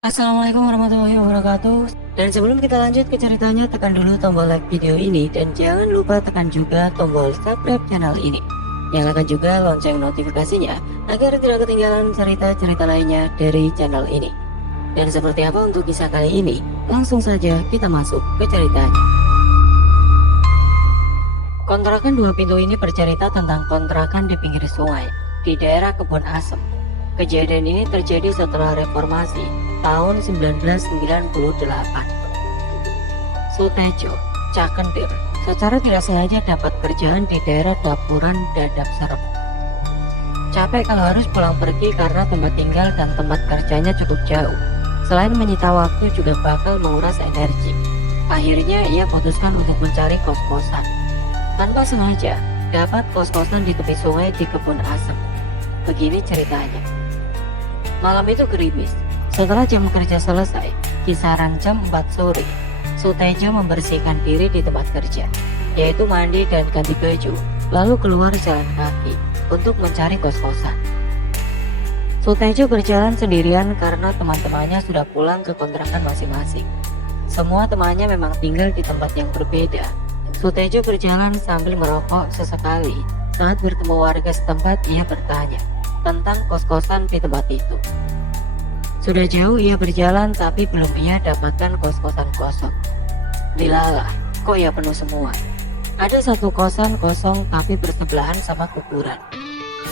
Assalamualaikum warahmatullahi wabarakatuh. Dan sebelum kita lanjut ke ceritanya, tekan dulu tombol like video ini dan jangan lupa tekan juga tombol subscribe channel ini. Nyalakan juga lonceng notifikasinya agar tidak ketinggalan cerita-cerita lainnya dari channel ini. Dan seperti apa untuk kisah kali ini? Langsung saja kita masuk ke ceritanya. Kontrakan dua pintu ini bercerita tentang kontrakan di pinggir sungai di daerah Kebun Asem. Kejadian ini terjadi setelah reformasi tahun 1998. Sutejo, Cakendir, secara tidak sengaja dapat kerjaan di daerah Dapuran Dadap Serep. Capek kalau harus pulang pergi karena tempat tinggal dan tempat kerjanya cukup jauh. Selain menyita waktu juga bakal menguras energi. Akhirnya ia putuskan untuk mencari kos-kosan. Tanpa sengaja, dapat kos-kosan di tepi sungai di Kebun Asem. Begini ceritanya. Malam itu gerimis. Setelah jam kerja selesai, kisaran jam 4 sore, Sutejo membersihkan diri di tempat kerja, yaitu mandi dan ganti baju, lalu keluar jalan kaki untuk mencari kos-kosan. Sutejo berjalan sendirian karena teman-temannya sudah pulang ke kontrakan masing-masing. Semua temannya memang tinggal di tempat yang berbeda. Sutejo berjalan sambil merokok sesekali. Saat bertemu warga setempat, ia bertanya tentang kos-kosan di tempat itu. Sudah jauh ia berjalan tapi belum ia dapatkan kos-kosan kosong. Dilalah, kok ya penuh semua. Ada satu kosan kosong tapi bersebelahan sama kuburan.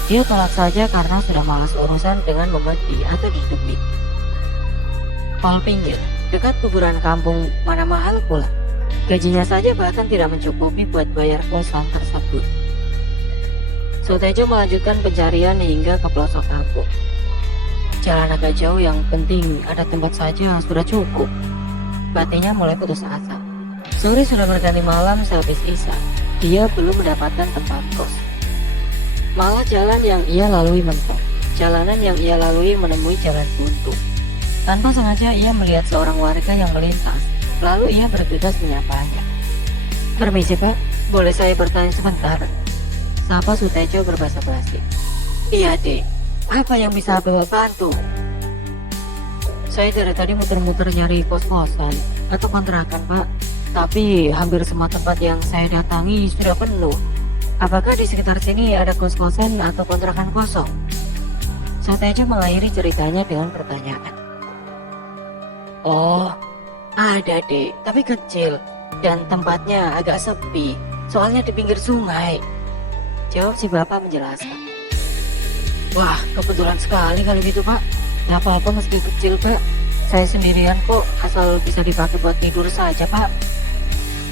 Dia tolak saja karena sudah malas urusan dengan memedi atau duduk. Pol pinggir, dekat kuburan kampung, mana mahal pula. Gajinya saja bahkan tidak mencukupi buat bayar kosan tersebut. Sutejo melanjutkan pencarian hingga ke pelosok kampung. Jalan agak jauh, yang penting ada tempat saja sudah cukup. Batinnya mulai putus asa. Sore sudah berganti malam sehabis isya. Dia belum mendapatkan tempat kos. Malah jalan yang ia lalui mentok. Jalanan yang ia lalui menemui jalan buntu. Tanpa sengaja ia melihat seorang warga yang melintas. Lalu ia bergegas menyapanya. Permisi Pak, boleh saya bertanya sebentar? Sapa Sutejo berbahasa basi. Iya dek, apa yang bisa Bapak bantu? Saya dari tadi muter-muter nyari kos-kosan atau kontrakan Pak, tapi hampir semua tempat yang saya datangi sudah penuh. Apakah di sekitar sini ada kos-kosan atau kontrakan kosong? Sutejo mengakhiri ceritanya dengan pertanyaan. Oh, ada dek, tapi kecil dan tempatnya agak sepi, soalnya di pinggir sungai. Jawab si bapak menjelaskan. Wah, kebetulan sekali kalau gitu Pak. Gak apa-apa meski kecil Pak. Saya sendirian kok, asal bisa dipakai buat tidur saja Pak.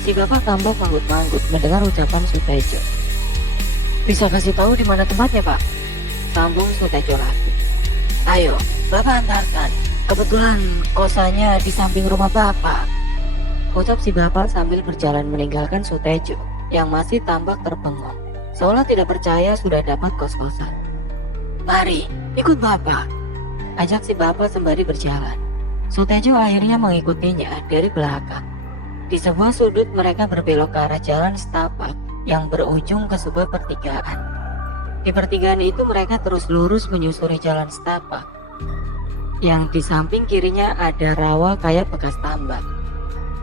Si bapak tambah manggut-manggut mendengar ucapan Sutejo. Bisa kasih tahu di mana tempatnya Pak? Sambung Sutejo lagi. Ayo, Bapak antarkan. Kebetulan kosannya di samping rumah Bapak. Ucap si bapak sambil berjalan meninggalkan Sutejo yang masih tampak terpengong. Seolah tidak percaya sudah dapat kos-kosan. Mari, ikut Bapak, ajak si bapak sembari berjalan. Sutejo akhirnya mengikutinya dari belakang. Di sebuah sudut mereka berbelok ke arah jalan setapak yang berujung ke sebuah pertigaan. Di pertigaan itu mereka terus lurus menyusuri jalan setapak. Yang di samping kirinya ada rawa kayak bekas tambak.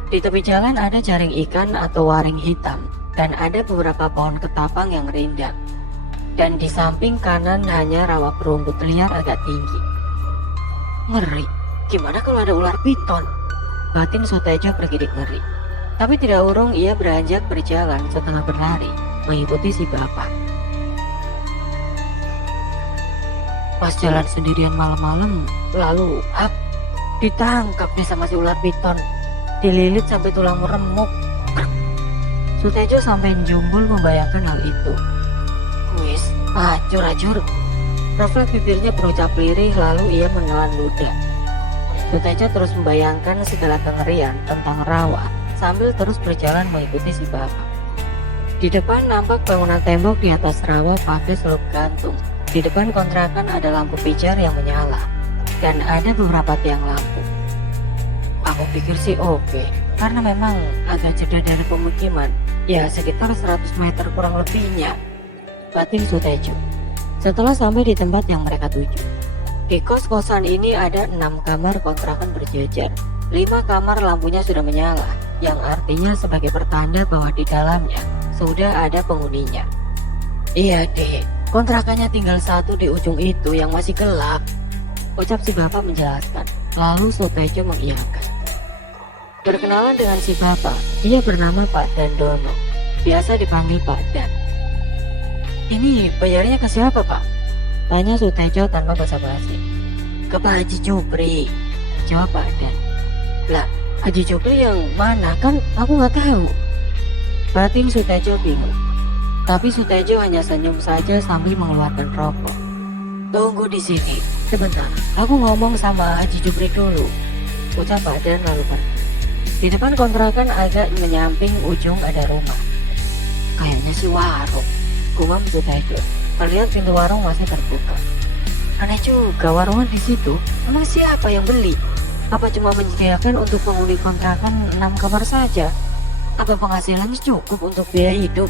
Di tepi jalan ada jaring ikan atau waring hitam. Dan ada beberapa pohon ketapang yang rindang. Dan di samping kanan hanya rawa perumput liar agak tinggi. Ngeri, gimana kalau ada ular piton? Batin Sutejo bergidik ngeri. Tapi tidak urung ia beranjak berjalan setelah berlari mengikuti si bapak. Pas jalan sendirian malam-malam, lalu ditangkap nih sama si ular piton. Dililit sampai tulang meremuk. Sutejo sampai jumbul membayangkan hal itu. Wis, acur-acur. Refleks bibirnya berucap lirih lalu ia menelan ludah. Sutejo terus membayangkan segala kengerian tentang rawa sambil terus berjalan mengikuti si bapak. Di depan nampak bangunan tembok di atas rawa pakai seluk gantung. Di depan kontrakan ada lampu pijar yang menyala dan ada beberapa tiang lampu. Aku pikir sih oke, karena memang agak jeda dari pemukiman. Ya sekitar 100 meter kurang lebihnya, batin Sutejo. Setelah sampai di tempat yang mereka tuju, Di kos-kosan ini ada 6 kamar kontrakan berjejer. 5 kamar lampunya sudah menyala, yang artinya sebagai pertanda bahwa di dalamnya sudah ada penghuninya. Iya dek, kontrakannya tinggal satu di ujung itu yang masih gelap, ucap si bapak menjelaskan. Lalu Sutejo mengiyakan. Berkenalan dengan si bapak, ia bernama Pak Dandono, biasa dipanggil Pak Dan. Ini bayarnya ke siapa pak? Tanya Sutejo tanpa basa-basi. Ke Pak Haji Jupri, jawab Pak Dan. Lah, Haji Jupri yang mana? Kan aku nggak tahu. Batin Sutejo bingung. Tapi Sutejo hanya senyum saja sambil mengeluarkan rokok. Tunggu di sini, sebentar. Aku ngomong sama Haji Jupri dulu, ucap Pak Dan lalu pergi. Di depan kontrakan agak menyamping ujung ada rumah. Kayaknya si warung, gumam Sutejo. Terlihat pintu warung masih terbuka. Aneh juga warungan di situ. Emang siapa yang beli? Apa cuma menyediakan untuk penghuni kontrakan 6 kamar saja? Apa penghasilannya cukup untuk biaya hidup?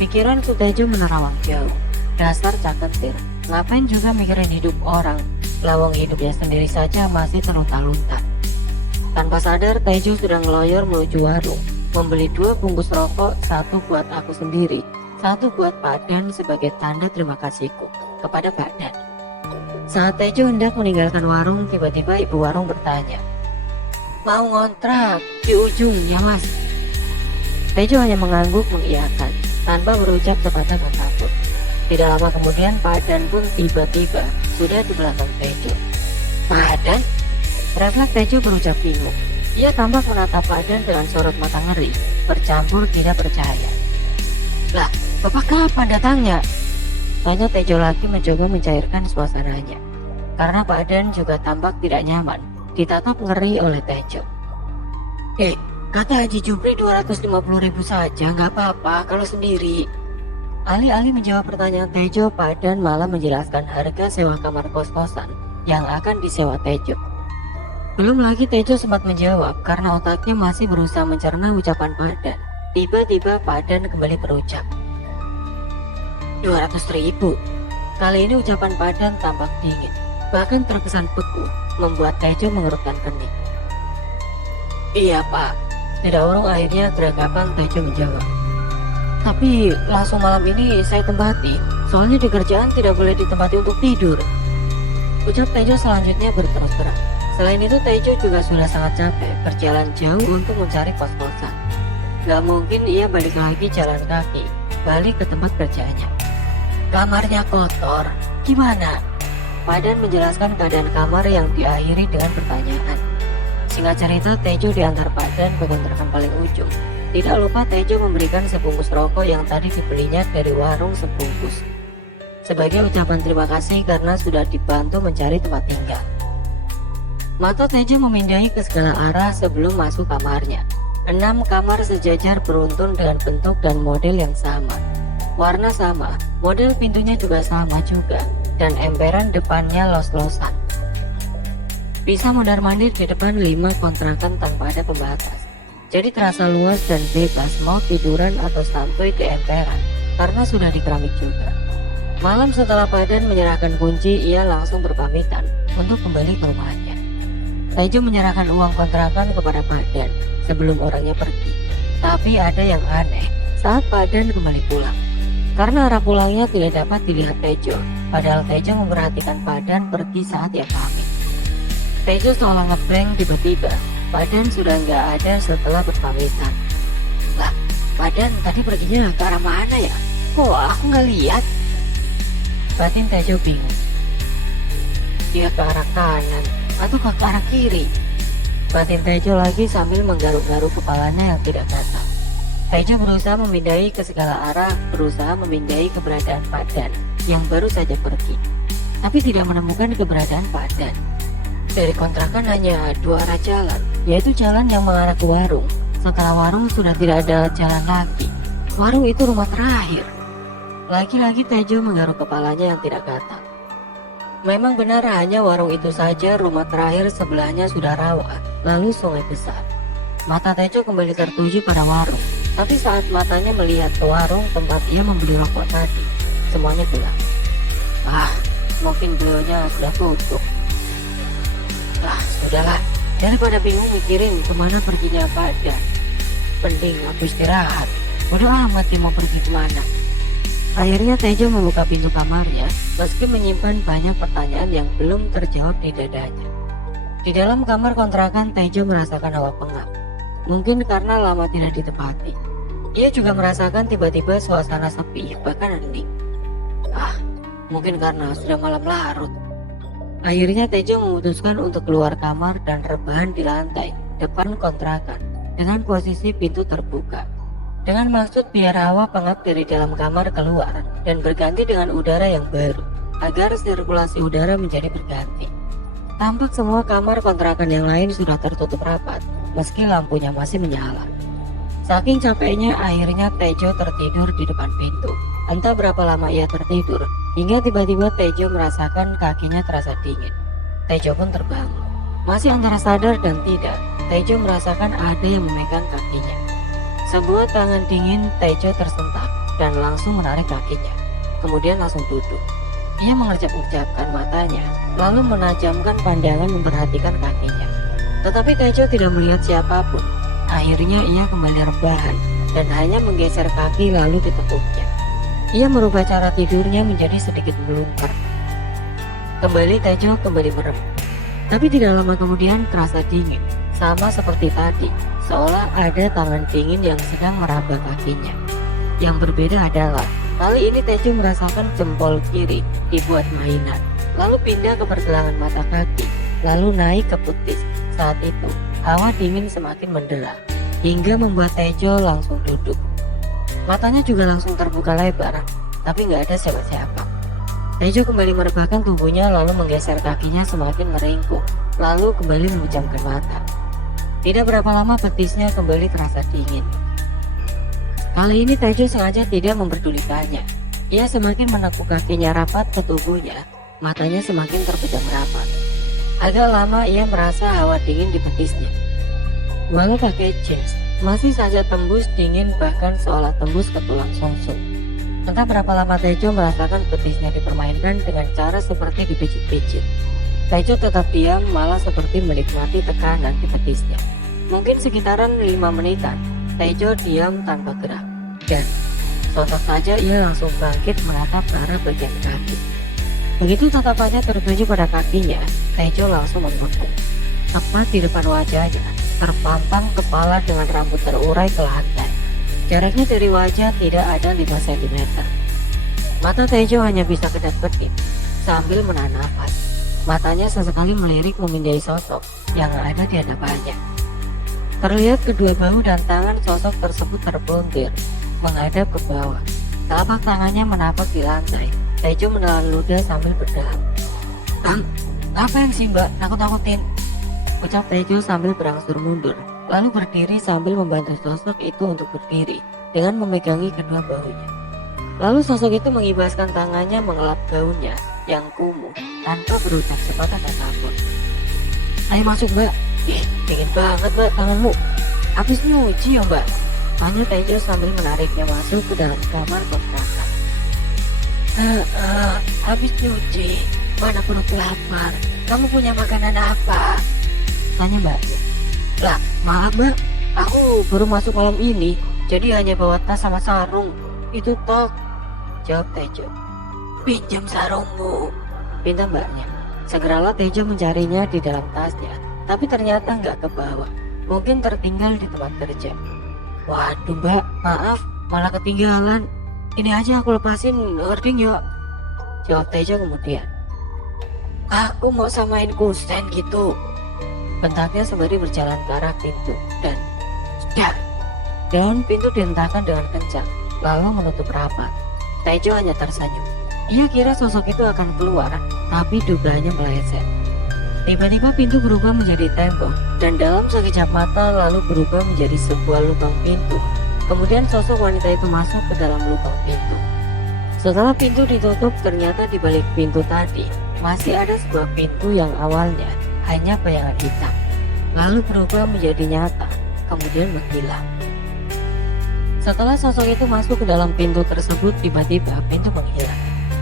Pikiran Sutejo menerawang jauh. Dasar caketir, ngapain juga mikirin hidup orang? Lawang hidupnya sendiri saja masih terlunta-lunta. Tanpa sadar Tejo sudah ngeloyor menuju warung, membeli 2 bungkus rokok, 1 buat aku sendiri, 1 buat Pak Dan sebagai tanda terima kasihku kepada Pak Dan. Saat Tejo hendak meninggalkan warung, tiba-tiba ibu warung bertanya, mau ngontrak di ujungnya mas? Tejo hanya mengangguk mengiyakan, tanpa berucap sepatah kata pun. Tidak lama kemudian Pak Dan pun tiba-tiba sudah di belakang Tejo. Pak Dan? Refleks Tejo berucap bingung. Ia tampak menatap Pak Dan dengan sorot mata ngeri, bercampur tidak percaya. Lah, bapak kapan datangnya? Tanya Tejo lagi mencoba mencairkan suasananya. Karena Pak Dan juga tampak tidak nyaman, ditatap ngeri oleh Tejo. Kata Haji Jupri 250.000 saja, nggak apa-apa kalau sendiri. Alih-alih menjawab pertanyaan Tejo, Pak Dan malah menjelaskan harga sewa kamar kos-kosan yang akan disewa Tejo. Belum lagi Tejo sempat menjawab karena otaknya masih berusaha mencerna ucapan Pak Dan. Tiba-tiba Pak Dan kembali berucap, 200.000. Kali ini ucapan Pak Dan tampak dingin, bahkan terkesan beku, membuat Tejo mengerutkan kening. Iya pak, tidak urung akhirnya geragapan Tejo menjawab. Tapi langsung malam ini saya tempati, soalnya di kerjaan tidak boleh ditempati untuk tidur, ucap Tejo selanjutnya berterus terang. Selain itu Tejo juga sudah sangat capek berjalan jauh untuk mencari kos-kosan. Gak mungkin ia balik lagi jalan kaki, balik ke tempat kerjanya. Kamarnya kotor, gimana? Pak Dan menjelaskan keadaan kamar yang diakhiri dengan pertanyaan. Singkat cerita, Tejo diantar Pak Dan ke kontrakan paling ujung. Tidak lupa Tejo memberikan sebungkus rokok yang tadi dibelinya dari warung sebungkus, sebagai ucapan terima kasih karena sudah dibantu mencari tempat tinggal. Mata Tejo memindai ke segala arah sebelum masuk kamarnya. 6 kamar sejajar beruntun dengan bentuk dan model yang sama. Warna sama, model pintunya juga sama juga, dan emperan depannya los-losan. Bisa mondar-mandir di depan 5 kontrakan tanpa ada pembatas. Jadi terasa luas dan bebas mau tiduran atau santuy di emperan, karena sudah di keramik juga. Malam setelah Pak Dan menyerahkan kunci, ia langsung berpamitan untuk kembali ke rumahnya. Tejo menyerahkan uang kontrakan kepada Pak Dan sebelum orangnya pergi. Tapi ada yang aneh saat Pak Dan kembali pulang. Karena arah pulangnya tidak dapat dilihat Tejo, padahal Tejo memperhatikan Pak Dan pergi saat ia pamit. Tejo seolah ngeblank tiba-tiba, Pak Dan sudah nggak ada setelah berpamitan. Lah, Pak Dan tadi perginya ke arah mana ya? Kok aku nggak lihat? Batin Tejo bingung. Dia ke arah kanan atau ke arah kiri? Batin Tejo lagi sambil menggaruk-garuk kepalanya yang tidak gatal. Tejo berusaha memindai ke segala arah, berusaha memindai keberadaan Pak Dan yang baru saja pergi, tapi tidak menemukan keberadaan Pak Dan. Dari kontrakan hanya 2 arah jalan, yaitu jalan yang mengarah ke warung. Setelah warung sudah tidak ada jalan lagi. Warung itu rumah terakhir. Lagi-lagi Tejo menggaruk kepalanya yang tidak gatal. Memang benar hanya warung itu saja rumah terakhir, sebelahnya sudah rawa, lalu sungai besar. Mata Tejo kembali tertuju pada warung, tapi saat matanya melihat ke warung tempat ia membeli rokok tadi, semuanya gelap. mungkin beliaunya sudah tutup. Sudahlah, daripada bingung mikirin kemana perginya Badan, mending aku istirahat. Bodoh amat dia mau pergi kemana. Akhirnya Tejo membuka pintu kamarnya meski menyimpan banyak pertanyaan yang belum terjawab di dadanya. Di dalam kamar kontrakan, Tejo merasakan hawa pengap. Mungkin karena lama tidak ditempati. Ia juga merasakan tiba-tiba suasana sepi bahkan hening. Mungkin karena sudah malam larut. Akhirnya Tejo memutuskan untuk keluar kamar dan rebahan di lantai depan kontrakan dengan posisi pintu terbuka. Dengan maksud biar hawa pengap dari dalam kamar keluar dan berganti dengan udara yang baru, agar sirkulasi udara menjadi berganti. Tampak semua kamar kontrakan yang lain sudah tertutup rapat, meski lampunya masih menyala. Saking capeknya, akhirnya Tejo tertidur di depan pintu. Entah berapa lama ia tertidur, hingga tiba-tiba Tejo merasakan kakinya terasa dingin. Tejo pun terbangun. Masih antara sadar dan tidak, Tejo merasakan ada yang memegang kakinya. Sebuah tangan dingin Tejo tersentak dan langsung menarik kakinya. Kemudian langsung duduk. Ia mengerjap-gerjapkan matanya, lalu menajamkan pandangan memperhatikan kakinya. Tetapi Tejo tidak melihat siapapun. Akhirnya ia kembali rebahan dan hanya menggeser kaki lalu ditekuknya. Ia merubah cara tidurnya menjadi sedikit melungker. Kembali Tejo kembali merem. Tapi tidak lama kemudian terasa dingin, sama seperti tadi, seolah ada tangan dingin yang sedang meraba kakinya. Yang berbeda adalah kali ini Tejo merasakan jempol kiri dibuat mainan, lalu pindah ke pergelangan mata kaki, lalu naik ke putis. Saat itu hawa dingin semakin mendera hingga membuat Tejo langsung duduk. Matanya juga langsung terbuka lebar, tapi nggak ada siapa-siapa. Tejo kembali merebahkan tubuhnya lalu menggeser kakinya semakin meringkuk, lalu kembali memejamkan mata. Tidak berapa lama betisnya kembali terasa dingin. Kali ini Tejo sengaja tidak memperdulikannya. Ia semakin menekuk kakinya rapat ke tubuhnya, matanya semakin terpejam rapat. Agak lama ia merasa hawa dingin di betisnya. Walau pakai jeans, masih saja tembus dingin bahkan seolah tembus ke tulang sumsum. Entah berapa lama Tejo merasakan betisnya dipermainkan dengan cara seperti dipijit-pijit. Tejo tetap diam, malah seperti menikmati tekanan di betisnya. Mungkin sekitaran 5 menitan, Tejo diam tanpa gerak. Dan sontak saja ia langsung bangkit menatap ke arah bagian kaki. Begitu tatapannya tertuju pada kakinya, Tejo langsung membengkak. Tepat di depan wajahnya, terpampang kepala dengan rambut terurai ke lantai. Jaraknya dari wajah tidak ada 5 cm. Mata Tejo hanya bisa kedap-kedip sambil menahan nafas. Matanya sesekali melirik memindai sosok yang ada di hadapannya. Terlihat kedua bahu dan tangan sosok tersebut terbuntir menghadap ke bawah. Telapak tangannya menapak di lantai. Tejo menelan ludah sambil berdeham. Apa yang sih mbak, nakut-nakutin? Ucap Tejo sambil berangsur mundur, lalu berdiri sambil membantu sosok itu untuk berdiri dengan memegangi kedua bahunya. Lalu sosok itu mengibaskan tangannya mengelap gaunnya yang kumuh tanpa berucap sepatah kata pun. Ayo masuk mbak. Dingin banget mbak tanganmu. Habis nyuci ya mbak? Tanya Tejo sambil menariknya masuk ke dalam kamar kontrakan. Habis nyuci, mana perut lapar. Kamu punya makanan apa? Tanya mbaknya. Lah maaf mbak, aku baru masuk malam ini, jadi hanya bawa tas sama sarung. Itu toh, jawab Tejo. Pinjam sarungmu, pinta mbaknya. Segeralah Tejo mencarinya di dalam tasnya, tapi ternyata nggak kebawa. Mungkin tertinggal di tempat kerja. Waduh mbak, maaf, malah ketinggalan. Ini aja aku lepasin hording yuk, jawab Tejo kemudian. Aku mau samain kusen gitu, bentaknya sembari berjalan ke arah pintu. Dan sudah, daun pintu dihentakkan dengan kencang lalu menutup rapat. Tejo hanya tersenyum. Ia kira sosok itu akan keluar, tapi dugaannya meleset. Tiba-tiba pintu berubah menjadi tembok dan dalam sekejap mata lalu berubah menjadi sebuah lubang pintu. Kemudian sosok wanita itu masuk ke dalam lubang pintu. Setelah pintu ditutup, ternyata di balik pintu tadi masih ada sebuah pintu yang awalnya hanya bayangan hitam, lalu berubah menjadi nyata, kemudian menghilang. Setelah sosok itu masuk ke dalam pintu tersebut, tiba-tiba pintu menghilang.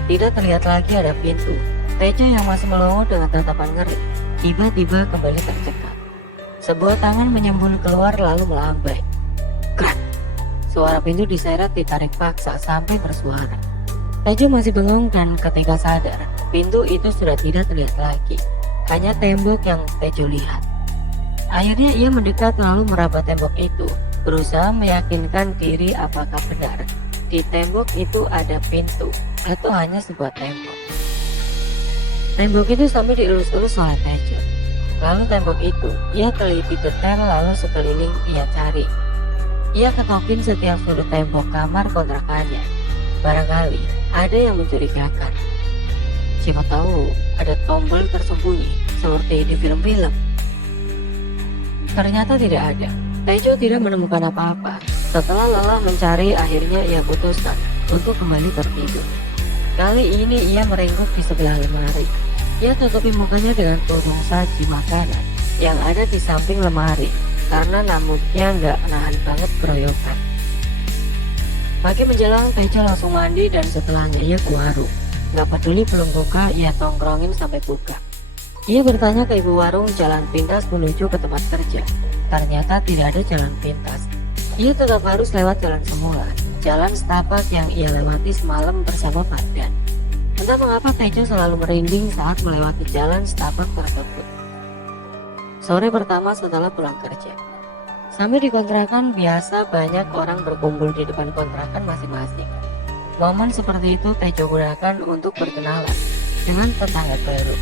Tidak terlihat lagi ada pintu, Tejo yang masih melongo dengan tatapan ngeri, tiba-tiba kembali tercekat. Sebuah tangan menyembul keluar lalu melambai. Krak! Suara pintu diseret ditarik paksa sampai bersuara. Tejo masih bengong dan ketika sadar, pintu itu sudah tidak terlihat lagi. Hanya tembok yang Tejo lihat. Akhirnya ia mendekat lalu meraba tembok itu, berusaha meyakinkan diri apakah benar di tembok itu ada pintu atau hanya sebuah tembok. Tembok itu sambil dielus-elus oleh Tejo. Lalu tembok itu ia teliti detail lalu sekeliling ia cari. Ia ketokin setiap sudut tembok kamar kontrakannya. Barangkali ada yang mencurigakan. Siapa tahu ada tombol tersembunyi seperti di film-film. Ternyata tidak ada. Tejo tidak menemukan apa-apa. Setelah lelah mencari, akhirnya ia putuskan untuk kembali tertidur. Kali ini ia merenggut di sebelah lemari. Ia tutupi mukanya dengan tudung saji makanan yang ada di samping lemari karena namunnya nggak nahan banget keroyokan. Pagi menjelang, Tejo langsung mandi dan setelahnya ia ke warung. Nggak peduli belum buka, ia tongkrongin sampai buka. Ia bertanya ke ibu warung jalan pintas menuju ke tempat kerja. Ternyata tidak ada jalan pintas. Ia tetap harus lewat jalan semula, jalan setapak yang ia lewati semalam bersama Pardan. Entah mengapa Tejo selalu merinding saat melewati jalan setapak tersebut. Sore pertama setelah pulang kerja. Sampai di kontrakan, biasa banyak orang berkumpul di depan kontrakan masing-masing. Momen seperti itu Tejo gunakan untuk berkenalan dengan tetangga baru.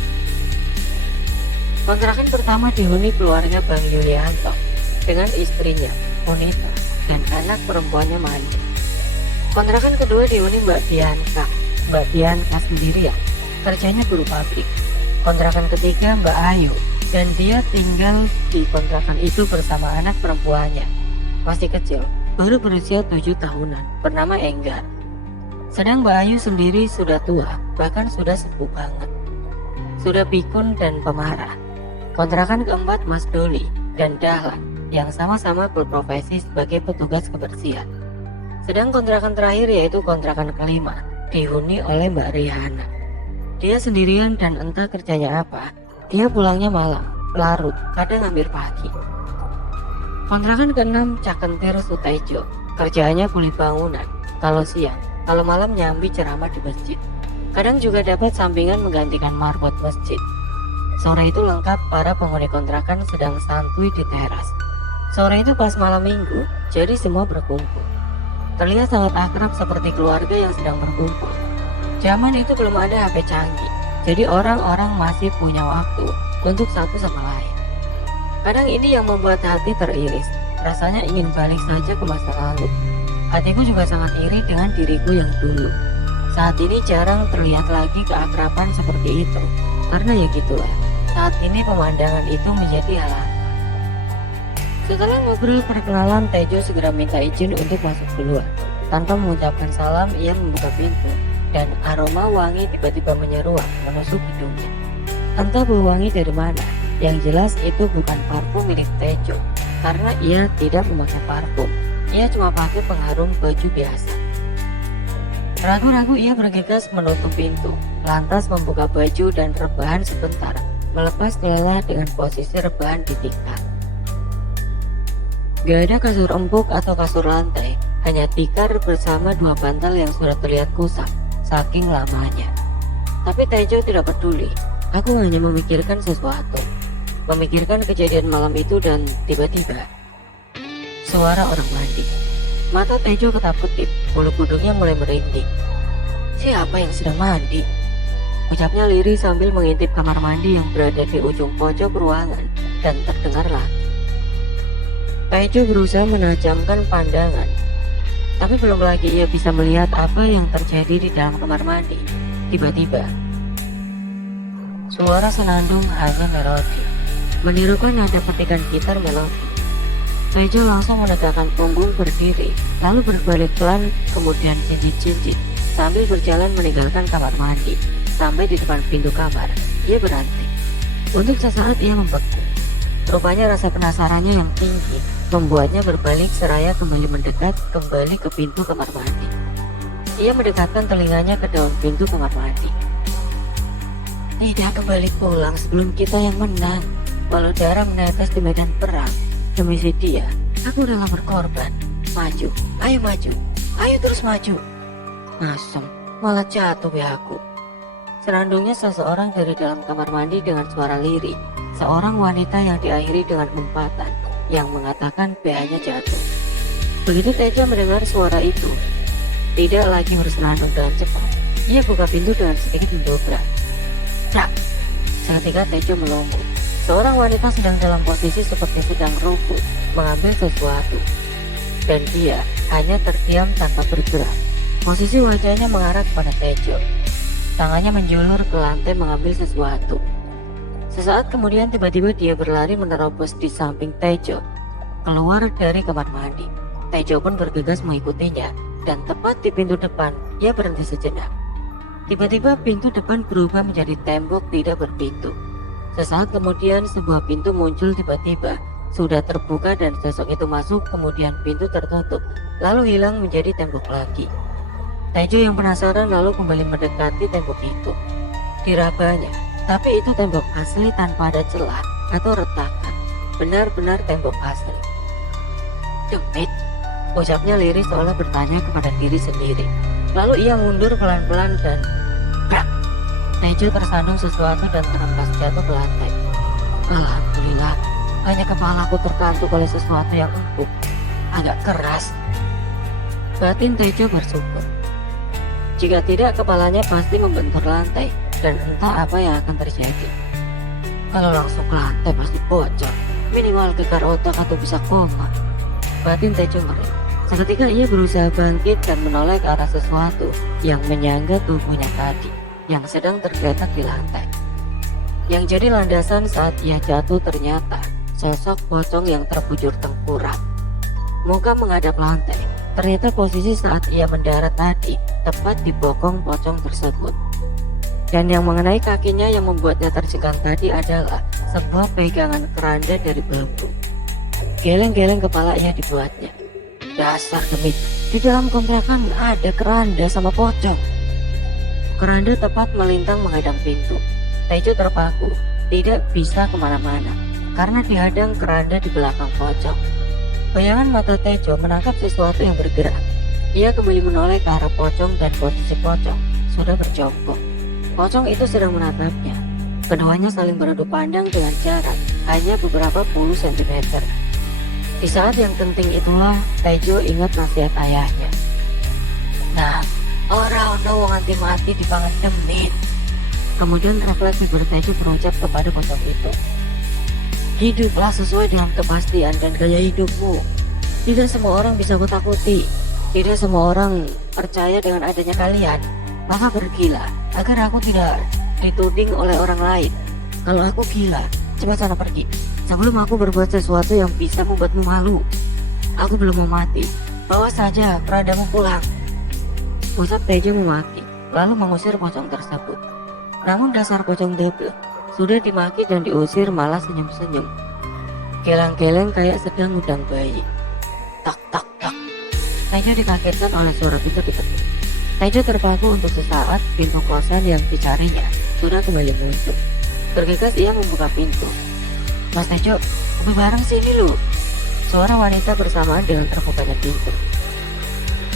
Kontrakan pertama dihuni keluarga Bang Yulianto dengan istrinya, Monita, dan anak perempuannya Mandi. Kontrakan kedua dihuni Mbak Bianca. Mbak Bianca sendirian, kerjanya buruh pabrik. Kontrakan ketiga Mbak Ayu, dan dia tinggal di kontrakan itu bersama anak perempuannya. Masih kecil, baru berusia 7 tahunan, bernama Enggar. Sedang Mbak Ayu sendiri sudah tua, bahkan sudah sepuh banget. Sudah pikun dan pemarah. Kontrakan keempat Mas Doli dan Dahlan yang sama-sama berprofesi sebagai petugas kebersihan. Sedang kontrakan terakhir yaitu kontrakan kelima dihuni oleh Mbak Rihana. Dia sendirian dan entah kerjanya apa. Dia pulangnya malam, larut, kadang hampir pagi. Kontrakan keenam Cakentir Sutejo. Kerjaannya kulit bangunan. Kalau siang, kalau malam nyambi ceramah di masjid. Kadang juga dapat sampingan menggantikan marbot masjid. Sore itu lengkap para penghuni kontrakan sedang santuy di teras. Sore itu pas malam minggu, jadi semua berkumpul. Terlihat sangat akrab seperti keluarga yang sedang berkumpul. Zaman itu belum ada HP canggih, jadi orang-orang masih punya waktu untuk satu sama lain. Kadang ini yang membuat hati teriris, rasanya ingin balik saja ke masa lalu. Hatiku juga sangat iri dengan diriku yang dulu. Saat ini jarang terlihat lagi keakraban seperti itu, karena ya gitulah. Saat ini pemandangan itu menjadi halangan. Setelah ngobrol perkenalan, Tejo segera minta izin untuk masuk duluan. Tanpa mengucapkan salam, ia membuka pintu dan aroma wangi tiba-tiba menyeruak menusuk hidungnya. Entah bau wangi dari mana, yang jelas itu bukan parfum milik Tejo, karena ia tidak memakai parfum. Ia cuma pakai pengharum baju biasa. Ragu-ragu ia bergegas menutup pintu, lantas membuka baju dan rebahan sebentar, melepas keleleh dengan posisi rebahan di tikar. Gak ada kasur empuk atau kasur lantai, hanya tikar bersama dua bantal yang sudah terlihat kusam, saking lamanya. Tapi Tejo tidak peduli, aku hanya memikirkan sesuatu. Memikirkan kejadian malam itu dan tiba-tiba, suara orang mandi. Mata Tejo ketap-ketip, bulu kuduknya mulai merinding. Siapa yang sedang mandi? Ucapnya lirih sambil mengintip kamar mandi yang berada di ujung pojok ruangan dan terdengar lagi. Tejo berusaha menajamkan pandangan, tapi belum lagi ia bisa melihat apa yang terjadi di dalam kamar mandi. Tiba-tiba, suara senandung hanya melodi, menirukan nada petikan gitar melodi. Tejo langsung menegakkan punggung berdiri, lalu berbalik pelan, kemudian cincit-cincit, sambil berjalan meninggalkan kamar mandi. Sampai di depan pintu kamar, ia berhenti. Untuk sesaat ia membeku. Rupanya rasa penasarannya yang tinggi membuatnya berbalik seraya kembali mendekat kembali ke pintu kamar mandi. Ia mendekatkan telinganya ke daun pintu kamar mandi. Tidak kembali pulang sebelum kita yang menang. Walau darah menetes di medan perang, demi si dia, aku rela berkorban. Maju, ayo maju, ayo terus maju. Asem, malah jatuh ya aku. Senandungnya seseorang dari dalam kamar mandi dengan suara lirih. Seorang wanita yang diakhiri dengan empatan yang mengatakan PH-nya jatuh. Begitu Tejo mendengar suara itu, tidak lagi bersenandung dengan cepat. Ia buka pintu dengan sedikit mendobrak. Cak! Seketika Tejo melongo. Seorang wanita sedang dalam posisi seperti sedang rumput mengambil sesuatu, dan dia hanya terdiam tanpa bergerak. Posisi wajahnya mengarah kepada Tejo. Tangannya menjulur ke lantai mengambil sesuatu. Sesaat kemudian tiba-tiba dia berlari menerobos di samping Tejo, keluar dari kamar mandi. Tejo pun bergegas mengikutinya, dan tepat di pintu depan ia berhenti sejenak. Tiba-tiba pintu depan berubah menjadi tembok tidak berpintu. Sesaat kemudian sebuah pintu muncul tiba-tiba, sudah terbuka dan sosok itu masuk, kemudian pintu tertutup, lalu hilang menjadi tembok lagi. Tejo yang penasaran lalu kembali mendekati tembok itu. Dirabanya, tapi itu tembok asli tanpa ada celah atau retakan, benar-benar tembok asli. Demit, ucapnya lirih seolah bertanya kepada diri sendiri. Lalu ia mundur pelan-pelan dan brak. Tejo tersandung sesuatu dan terhempas jatuh ke lantai. Alhamdulillah, hanya kepalaku terkantuk oleh sesuatu yang empuk, agak keras. Batin Tejo bersyukur. Jika tidak, kepalanya pasti membentur lantai dan entah apa yang akan terjadi. Kalau langsung ke lantai pasti bocor, minimal gegar otak atau bisa koma. Batin Tejo ngeri. Seketika ia berusaha bangkit dan menoleh ke arah sesuatu yang menyangga tubuhnya tadi, yang sedang tergeletak di lantai. Yang jadi landasan saat ia jatuh ternyata sosok pocong yang terbujur tengkurap. Muka menghadap lantai. Ternyata posisi saat ia mendarat tadi tepat di bokong pocong tersebut. Dan yang mengenai kakinya yang membuatnya tercengang tadi adalah sebuah pegangan keranda dari bambu. Geleng-geleng kepalanya dibuatnya. Dasar demit, di dalam kontrakan ada keranda sama pocong. Keranda tepat melintang menghadang pintu. Tejo terpaku, tidak bisa kemana-mana karena dihadang keranda di belakang pocong. Bayangan mata Tejo menangkap sesuatu yang bergerak. Ia kembali menoleh ke arah pocong dan posisi pocong sudah berjongkok. Pocong itu sedang menatapnya. Keduanya saling beradu pandang dengan jarak hanya beberapa puluh sentimeter. Di saat yang penting itulah Tejo ingat nasihat ayahnya. Nah, orang wong anti mati dipangan demit. Kemudian refleksi Tejo berucap kepada pocong itu. Hiduplah sesuai dengan kepastian dan gaya hidupmu. Tidak semua orang bisa kutakuti. Tidak semua orang percaya dengan adanya kalian. Maka pergilah agar aku tidak dituding oleh orang lain. Kalau aku gila, cepat sana pergi. Sebelum aku berbuat sesuatu yang bisa membuatmu malu. Aku belum mau mati. Bawa saja kerandamu pulang. Ucap Tejo memaki, lalu mengusir pocong tersebut. Namun dasar pocong debel, sudah dimaki dan diusir malah senyum-senyum. Geleng-geleng kayak sedang ngundang bayi. Tak tak tak. Tejo dikagetkan oleh suara pintu diketuk. Tejo terpaku untuk sesaat. Pintu kosan yang dicarinya sudah kembali muncul. Bergegas ia membuka pintu. Mas Tejo, lebih bareng sini lu. Suara wanita bersamaan dengan terbukanya pintu.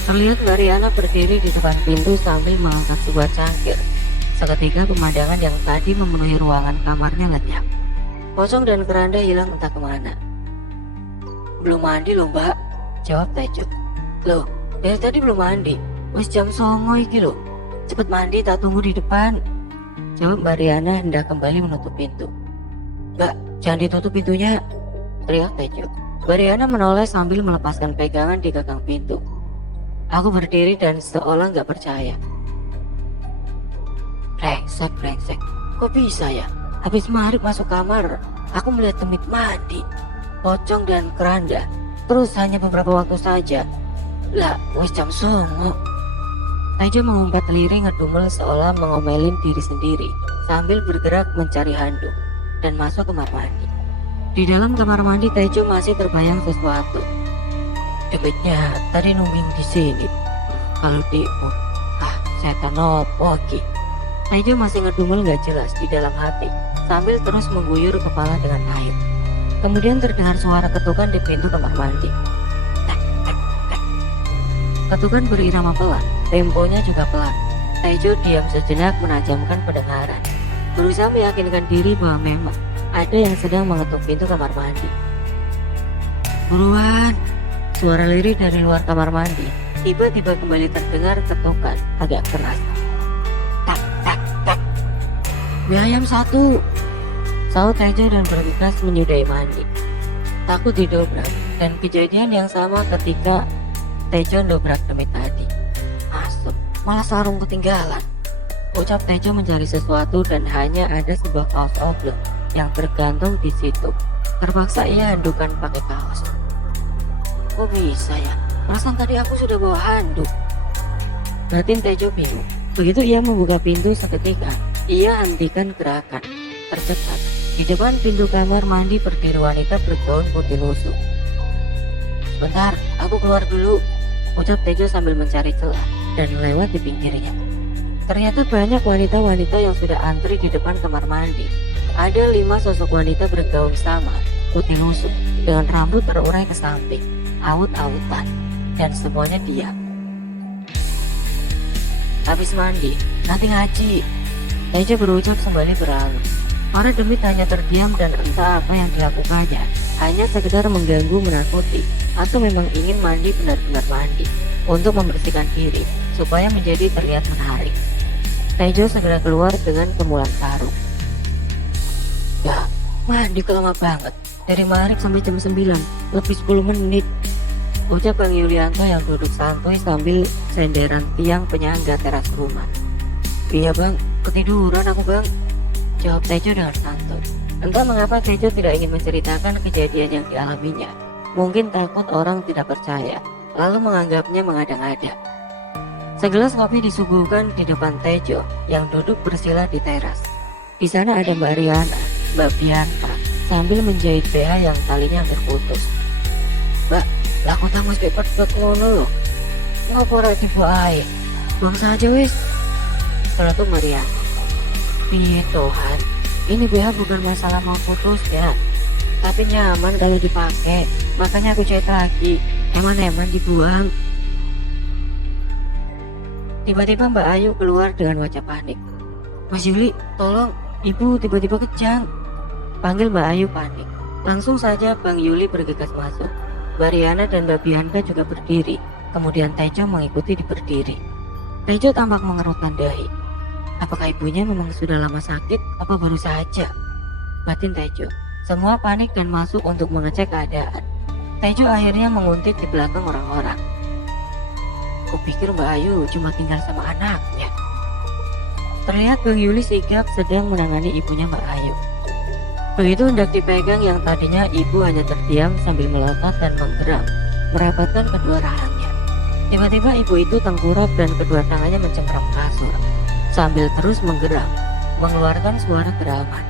Terlihat Mariana berdiri di depan pintu sambil mengangkat sebuah cangkir. Seketika pemandangan yang tadi memenuhi ruangan kamarnya lenyap. Pocong dan keranda hilang entah kemana. Belum mandi loh mbak, jawab Tejo. Loh, dari tadi belum mandi. Wis jam 09.00 iki loh. Cepet mandi, tak tunggu di depan, jawab Mariana hendak kembali menutup pintu. Mbak, jangan ditutup pintunya, teriak Tejo. Mariana menoleh sambil melepaskan pegangan di gagang pintu. Aku berdiri dan seolah gak percaya. Brengsek, kok bisa ya? Habis maghrib masuk kamar, aku melihat Demit mandi, pocong dan keranda. Terus hanya beberapa waktu saja. Lah, wis jam 09.00. Tejo mengumpat liring ngedumel seolah mengomelin diri sendiri sambil bergerak mencari handuk dan masuk kamar mandi. Di dalam kamar mandi Tejo masih terbayang sesuatu. Demitnya tadi nungging di sini. Kalau setan opo iki? Tejo masih ngedumel gak jelas di dalam hati sambil terus mengguyur kepala dengan air. Kemudian terdengar suara ketukan di pintu kamar mandi. Tek, tek, tek. Ketukan berirama pelan, temponya juga pelan. Tejo diam sejenak menajamkan pendengaran, berusaha meyakinkan diri bahwa memang ada yang sedang mengetuk pintu kamar mandi. Buruan! Suara lirih dari luar kamar mandi tiba-tiba kembali terdengar ketukan agak keras. Tak, tak, tak. Mie ayam 1, sahut Tejo dan bergegas menyudahi mandi. Takut didobrak dan kejadian yang sama ketika Tejo dobrak demi tadi. Masuk, malah sarung ketinggalan. Ucap Tejo mencari sesuatu dan hanya ada sebuah kaos oblong yang tergantung di situ. Terpaksa ia handukan pakai kaos. Kok bisa ya? Perasaan tadi aku sudah bawa handuk. Batin Tejo bingung. Begitu ia membuka pintu seketika, ia hentikan gerakan. Tercepat, di depan pintu kamar mandi berdiri wanita bergaun putih lusuh. Sebentar, aku keluar dulu, ucap Tejo sambil mencari celah dan lewat di pinggirnya. Ternyata banyak wanita-wanita yang sudah antri di depan kamar mandi. Ada 5 sosok wanita bergaun sama, putih lusuh, dengan rambut terurai ke samping, aut-autan, dan semuanya diam. Habis mandi, nanti ngaji, Tejo berucap sembari berlalu. Para demit hanya terdiam dan entah apa yang dilakukannya, hanya sekedar mengganggu, menakuti, atau memang ingin mandi benar-benar mandi untuk membersihkan diri supaya menjadi terlihat menarik. Tejo segera keluar dengan kemulan sarung. Ya, mandi kok lama banget, dari maghrib sampai jam 9, lebih 10 menit. Ucap Bang Yulianto yang duduk santuy sambil senderan tiang penyangga teras rumah. Iya bang, ketiduran aku bang, jawab Tejo dengan santuy. Entah mengapa Tejo tidak ingin menceritakan kejadian yang dialaminya. Mungkin takut orang tidak percaya, lalu menganggapnya mengada-ngada. Segelas kopi disuguhkan di depan Tejo yang duduk bersila di teras. Di sana ada Mbak Riana, Mbak Bianca, sambil menjahit BH yang talinya terputus. Mbak, laku tamu cepet ngono loh. Ngapa ora dibae? Buang saja wis. Setelah itu Maria. Piye Tuhan, ini BH bukan masalah mau putus ya, tapi nyaman kalau dipakai. Makanya aku jahit lagi. Eman-eman dibuang. Tiba-tiba Mbak Ayu keluar dengan wajah panik. Mas Yuli, tolong, ibu tiba-tiba kejang, panggil Mbak Ayu panik. Langsung saja Bang Yuli bergegas masuk. Mbak Riana dan Mbak Bianca juga berdiri. Kemudian Tejo mengikuti di berdiri. Tejo tampak mengerutkan dahi. Apakah ibunya memang sudah lama sakit, apa baru saja? Batin Tejo. Semua panik dan masuk untuk mengecek keadaan. Tejo akhirnya menguntit di belakang orang-orang. Kupikir Mbak Ayu cuma tinggal sama anaknya. Terlihat Bang Yuli sigap sedang menangani ibunya Mbak Ayu. Begitu hendak dipegang yang tadinya ibu hanya terdiam sambil melotot dan menggeram, merapatkan kedua rahangnya. Tiba-tiba ibu itu tengkurap dan kedua tangannya mencengkram kasur, sambil terus menggeram, mengeluarkan suara geraman.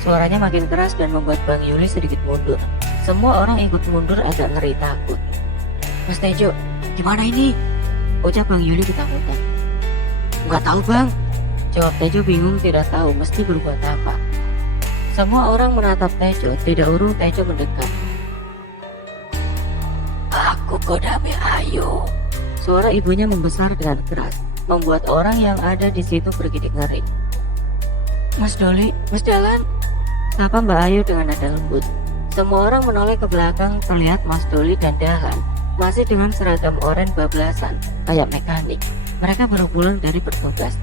Suaranya makin keras dan membuat Bang Yuli sedikit mundur. Semua orang ikut mundur agak ngeri takut. Mas Tejo, gimana ini? Ucap Bang Yuli ketakutan. Nggak tahu bang, jawab Tejo bingung tidak tahu mesti berbuat apa. Semua orang menatap Tejo, tidak urung Tejo mendekat. Aku Kodame Ayu. Suara ibunya membesar dengan keras, membuat orang yang ada di situ bergidik ngeri. Mas Doli, Mas Dalan, sapa Mbak Ayu dengan nada lembut. Semua orang menoleh ke belakang, terlihat Mas Doli dan Dahlan masih dengan seragam oranye bablasan, kayak mekanik. Mereka baru pulang dari bertugas.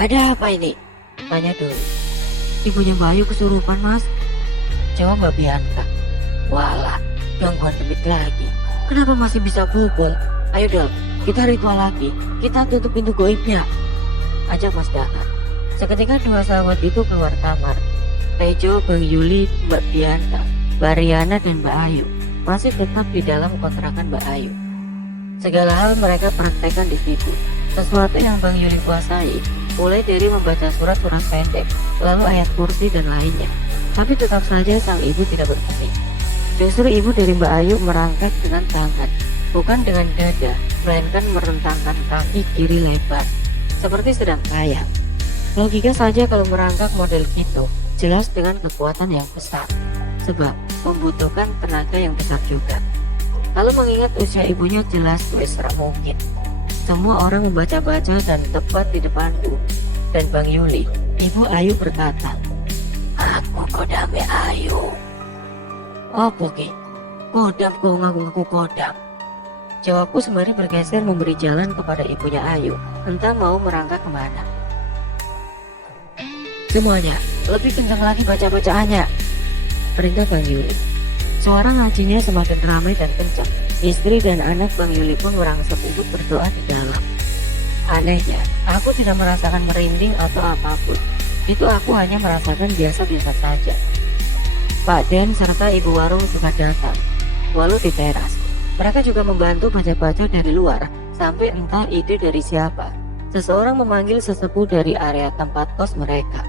Ada apa ini? Tanya Doli. Ibunya Mbak Ayu kesurupan mas, jawab Mbak Bianca. Walah, gangguan demit lagi. Kenapa masih bisa bobol? Ayo Dol, kita ritual lagi. Kita tutup pintu goibnya, ajak Mas Dahlan. Seketika dua sahabat itu keluar kamar. Tejo, Bang Yuli, Mbak Bianca, Mbak Riana dan Mbak Ayu masih tetap di dalam kontrakan Mbak Ayu. Segala hal mereka praktekkan di situ. Sesuatu yang Bang Yuli kuasai, mulai dari membaca surat-surat pendek, lalu ayat kursi dan lainnya. Tapi tetap saja sang ibu tidak berhenti. Justru ibu dari Mbak Ayu merangkak dengan tangan. bukan dengan dada, melainkan merentangkan kaki kiri lebar, seperti sedang kayang. Logika saja kalau merangkak model gitu, jelas dengan kekuatan yang besar, sebab membutuhkan tenaga yang besar juga. Lalu mengingat usia ibunya jelas besar mungkin. Semua orang membaca-baca dan tepat di depanku. Dan Bang Yuli, Ibu Ayu berkata, "Aku kodame Ayu." "Apa ki? Kodam kau ngaku-ngaku kodam?" Jawabku sembari bergeser memberi jalan kepada ibunya Ayu, entah mau merangkak kemana. "Semuanya, lebih kencang lagi baca-bacaannya," perintah Bang Yuli. Suara ngajinya semakin ramai dan kencang. Istri dan anak Bang Yuli pun merangsek untuk berdoa di dalam. Anehnya, aku tidak merasakan merinding atau apapun. Itu aku hanya merasakan biasa-biasa saja. Pak Den serta Ibu Warung juga datang, walau di teras. Mereka juga membantu baca-baca dari luar, sampai entah ide dari siapa. Seseorang memanggil sesepuh dari area tempat kos mereka.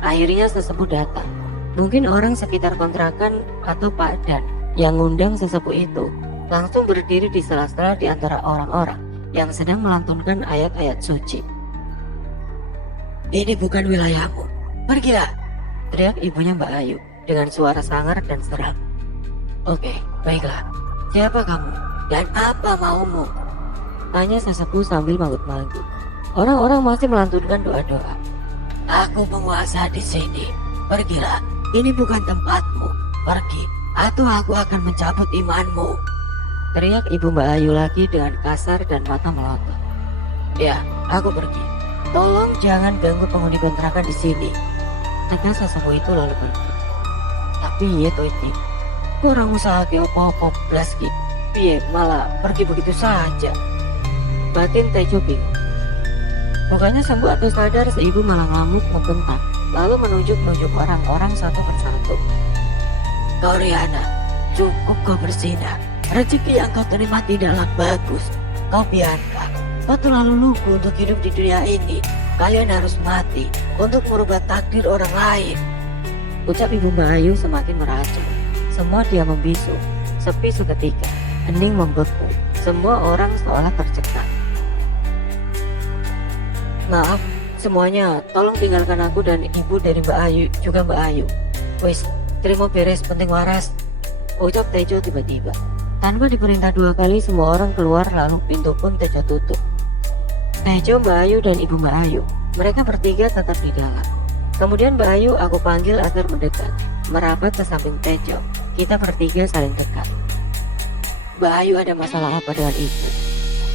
Akhirnya sesepuh datang. Mungkin orang sekitar kontrakan atau Pak Dan yang ngundang sesepuh itu. Langsung berdiri di sela-sela di antara orang-orang yang sedang melantunkan ayat-ayat suci. "Ini bukan wilayahmu, pergilah!" teriak ibunya Mbak Ayu dengan suara sangar dan seram. "Oke, baiklah. Siapa kamu? Dan apa maumu?" tanya sesepuh sambil manggut-manggut. Orang-orang masih melantunkan doa-doa. "Aku penguasa di sini. Pergilah. Ini bukan tempatmu. Pergi, atau aku akan mencabut imanmu," teriak ibu Mbak Ayu lagi dengan kasar dan mata melotot. "Ya, aku pergi. Tolong jangan ganggu penghuni kontrakan di sini," tegas sesepuh itu lalu pergi. "Tapi iya toh iki, kurang usaha ke opo-opo blas ki. Piye malah pergi begitu saja?" Batin Tejo bingung. Bukannya sembuh atau sadar, seibu malah ngamuk membentak, lalu menunjuk-nunjuk orang-orang satu persatu. "Kau Riana, cukup kau bersinar. Rezeki yang kau terima tidaklah bagus. Kau biarkan. Kau terlalu lugu untuk hidup di dunia ini. Kalian harus mati untuk merubah takdir orang lain," ucap Ibu Mbak Ayu semakin meracun. Semua dia membisu. Sepi seketika. Hening membeku. Semua orang seolah tercekat. "Maaf semuanya, tolong tinggalkan aku dan ibu dari Mbak Ayu, juga Mbak Ayu. Wis, terima beres penting waras," ucap Tejo tiba-tiba. Tanpa diperintah 2 kali semua orang keluar, lalu pintu pun Tejo tutup. Tejo, Mbak Ayu dan Ibu Mbak Ayu, mereka bertiga tetap di dalam. Kemudian Mbak Ayu aku panggil agar mendekat, merapat ke samping Tejo. Kita bertiga saling dekat. "Mbak Ayu, ada masalah apa dengan ibu?"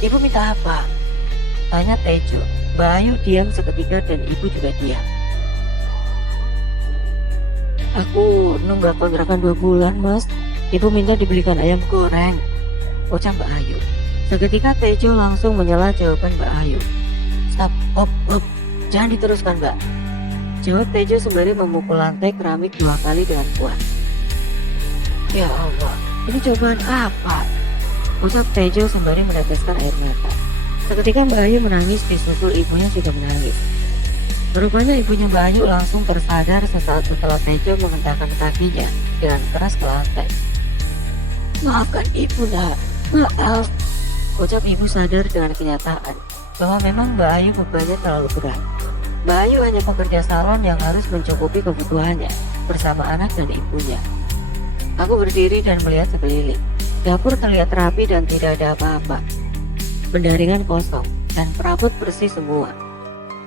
"Ibu minta apa?" tanya Tejo. Mbak Ayu diam seketika dan ibu juga diam. "Aku nunggak kontrakan 2 bulan mas. Ibu minta dibelikan ayam goreng," ucap Mbak Ayu. Seketika Tejo langsung menyela jawaban Mbak Ayu. "Stop, hop, jangan diteruskan Mbak," jawab Tejo sembari memukul lantai keramik 2 kali dengan kuat. "Ya Allah, ini cobaan apa?" ucap Tejo sembari meneteskan air mata. Seketika Mbak Ayu menangis, disusul ibunya juga menangis. Rupanya ibunya Mbak Ayu langsung tersadar sesaat setelah Tejo mengentakkan kakinya dengan keras ke lantai. "Maafkan ibu nak, maaf," ucap ibu sadar dengan kenyataan bahwa memang Mbak Ayu bebannya terlalu berat. Mbak Ayu hanya pekerja salon yang harus mencukupi kebutuhannya bersama anak dan ibunya. Aku berdiri dan melihat sekeliling. Dapur terlihat rapi dan tidak ada apa-apa. Pendaringan kosong dan perabot bersih semua.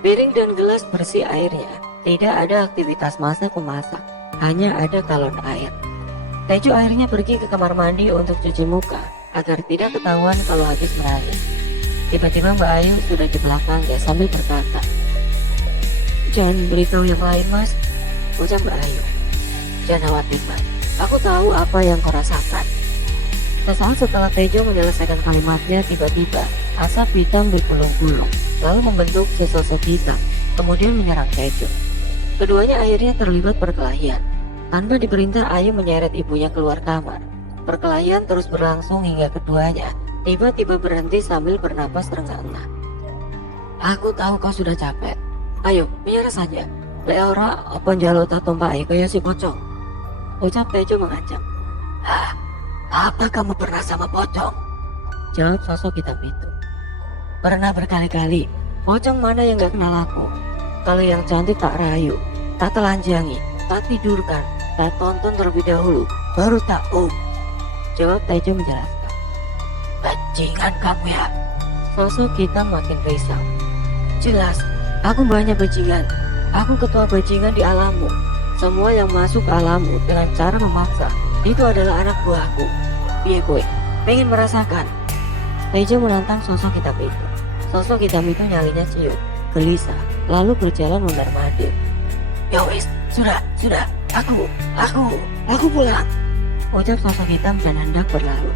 Piring dan gelas bersih airnya. Tidak ada aktivitas masak memasak, hanya ada galon air. Tejo akhirnya pergi ke kamar mandi untuk cuci muka agar tidak ketahuan kalau habis menangis. Tiba-tiba Mbak Ayu sudah di belakangnya sambil berkata, "Jangan beritahu yang lain mas," ucap Mbak Ayu. "Jangan khawatir mas, aku tahu apa yang kau rasakan." Sesaat setelah Tejo menyelesaikan kalimatnya, tiba-tiba asap hitam bergulung-gulung lalu membentuk sesosok hitam, kemudian menyerang Tejo. Keduanya akhirnya terlibat perkelahian. Tanpa diperintah, Ayu menyeret ibunya keluar kamar. Perkelahian terus berlangsung hingga keduanya tiba-tiba berhenti sambil bernapas rengah-rengah. "Aku tahu kau sudah capek. Ayo, menyerah saja. Leora apa njalo tak tumpai kaya si pocong," ucap Tejo mengancam. "Hah? Apa kamu pernah sama pocong?" Jawab sosok hitam itu. Pernah berkali-kali. Pocong mana yang gak kenal aku? Kalau yang cantik tak rayu, tak telanjangi, tak tidurkan, tak tonton terlebih dahulu, baru tak Jawab Tejo menjelaskan. Bajingan kamu ya. Sosok hitam makin risau. Jelas, aku banyak bajingan. Aku ketua bajingan di alammu. Semua yang masuk ke alammu dengan cara memaksa, itu adalah anak buahku. Piye kowe, pengen merasakan? Tejo menantang sosok hitam itu. Sosok hitam itu nyalinya ciut, gelisah, lalu berjalan mondar-mandir. Ya wis, sudah, aku pulang. Ucap sosok hitam dan hendak berlalu.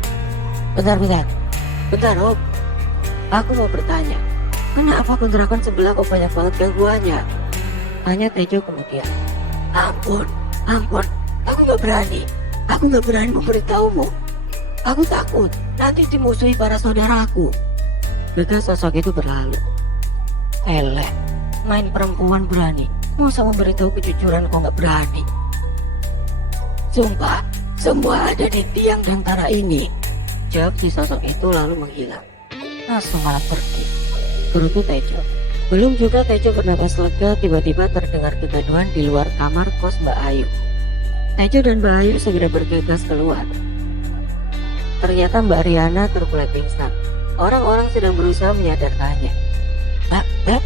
Bentar, Om. Aku mau bertanya, kenapa kontrakan sebelah kok banyak banget gangguannya? Tanya Tejo kemudian. Ampun, aku gak berani memberitahumu. Aku takut nanti dimusuhi para saudaraku. Bekas sosok itu berlalu. Eleh, main perempuan berani, masa memberitahu kejujuran kok gak berani? Sumpah, semua ada di tiang dan tanah ini. Jawab si sosok itu lalu menghilang. Langsung malah pergi. Gerutu Tejo. Belum juga Tejo bernapas lega, tiba-tiba terdengar kegaduhan di luar kamar kos Mbak Ayu. Tejo dan Mbak Ayu segera bergegas keluar. Ternyata Mbak Riana terkulai pingsan. Orang-orang sedang berusaha menyadarkannya. Mbak,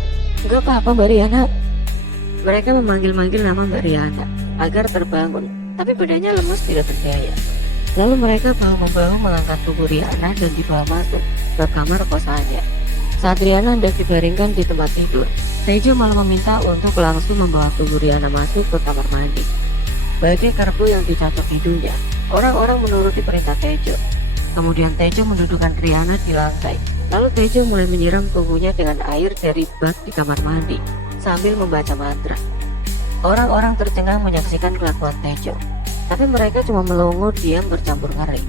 enggak apa-apa Mbak Riana. Mereka memanggil-manggil nama Mbak Riana agar terbangun, tapi badannya lemas tidak berdaya. Lalu mereka bahu-membahu mengangkat tubuh Riana dan dibawa masuk ke kamar kosannya. Saat Riana hendak dibaringkan di tempat tidur, Tejo malah meminta untuk langsung membawa tubuh Riana masuk ke kamar mandi. Bagai kerbau yang dicocok hidungnya, orang-orang menuruti perintah Tejo. Kemudian Tejo mendudukkan Riana di lantai. Lalu Tejo mulai menyiram tubuhnya dengan air dari bak di kamar mandi sambil membaca mantra. Orang-orang tercengang menyaksikan kelakuan Tejo, tapi mereka cuma melongo diam bercampur ngeri.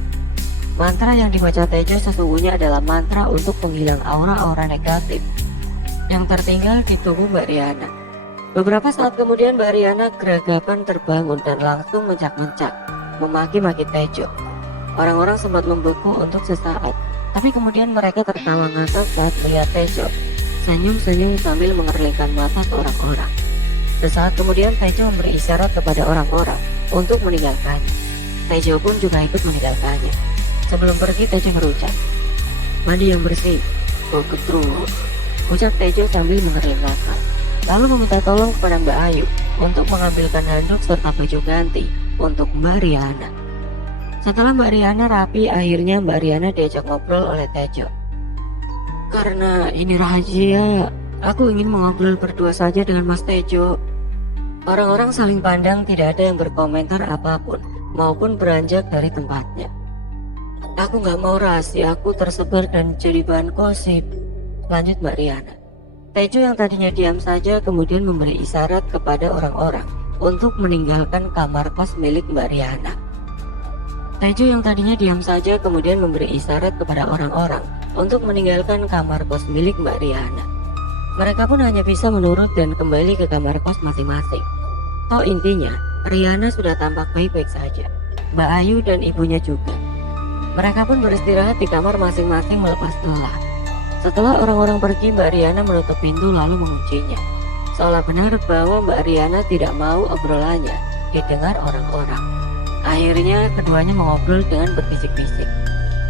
Mantra yang dibaca Tejo sesungguhnya adalah mantra untuk penghilang aura-aura negatif yang tertinggal di tubuh Mbak Riana. Beberapa saat kemudian Mbak Riana geragapan terbangun dan langsung mencak-mencak memaki-maki Tejo. Orang-orang sempat membeku untuk sesaat, tapi kemudian mereka tertawa ngakak saat melihat Tejo senyum-senyum sambil mengerlingkan mata ke orang-orang. Sesaat kemudian Tejo memberi isyarat kepada orang-orang untuk meninggalkannya. Tejo pun juga ikut meninggalkannya. Sebelum pergi Tejo berucap, mandi yang bersih, ketruh, ucap Tejo sambil mengerling nafas. Lalu meminta tolong kepada Mbak Ayu untuk mengambilkan handuk serta baju ganti untuk Mbak Riana. Setelah Mbak Riana rapi, akhirnya Mbak Riana diajak ngobrol oleh Tejo. Karena ini rahasia, aku ingin mengobrol berdua saja dengan Mas Tejo. Orang-orang saling pandang, tidak ada yang berkomentar apapun maupun beranjak dari tempatnya. Aku gak mau rahasia aku tersebar dan jadi bahan gosip, lanjut Mbak Riana. Tejo yang tadinya diam saja kemudian memberi isyarat kepada orang-orang untuk meninggalkan kamar kos milik Mbak Riana. Tejo yang tadinya diam saja kemudian memberi isyarat kepada orang-orang untuk meninggalkan kamar kos milik Mbak Riana. Mereka pun hanya bisa menurut dan kembali ke kamar kos masing-masing. Toh intinya, Riana sudah tampak baik-baik saja. Mbak Ayu dan ibunya juga. Mereka pun beristirahat di kamar masing-masing melepas lelah. Setelah orang-orang pergi, Mbak Riana menutup pintu lalu menguncinya. Seolah benar bahwa Mbak Riana tidak mau obrolannya didengar orang-orang. Akhirnya keduanya mengobrol dengan berbisik-bisik.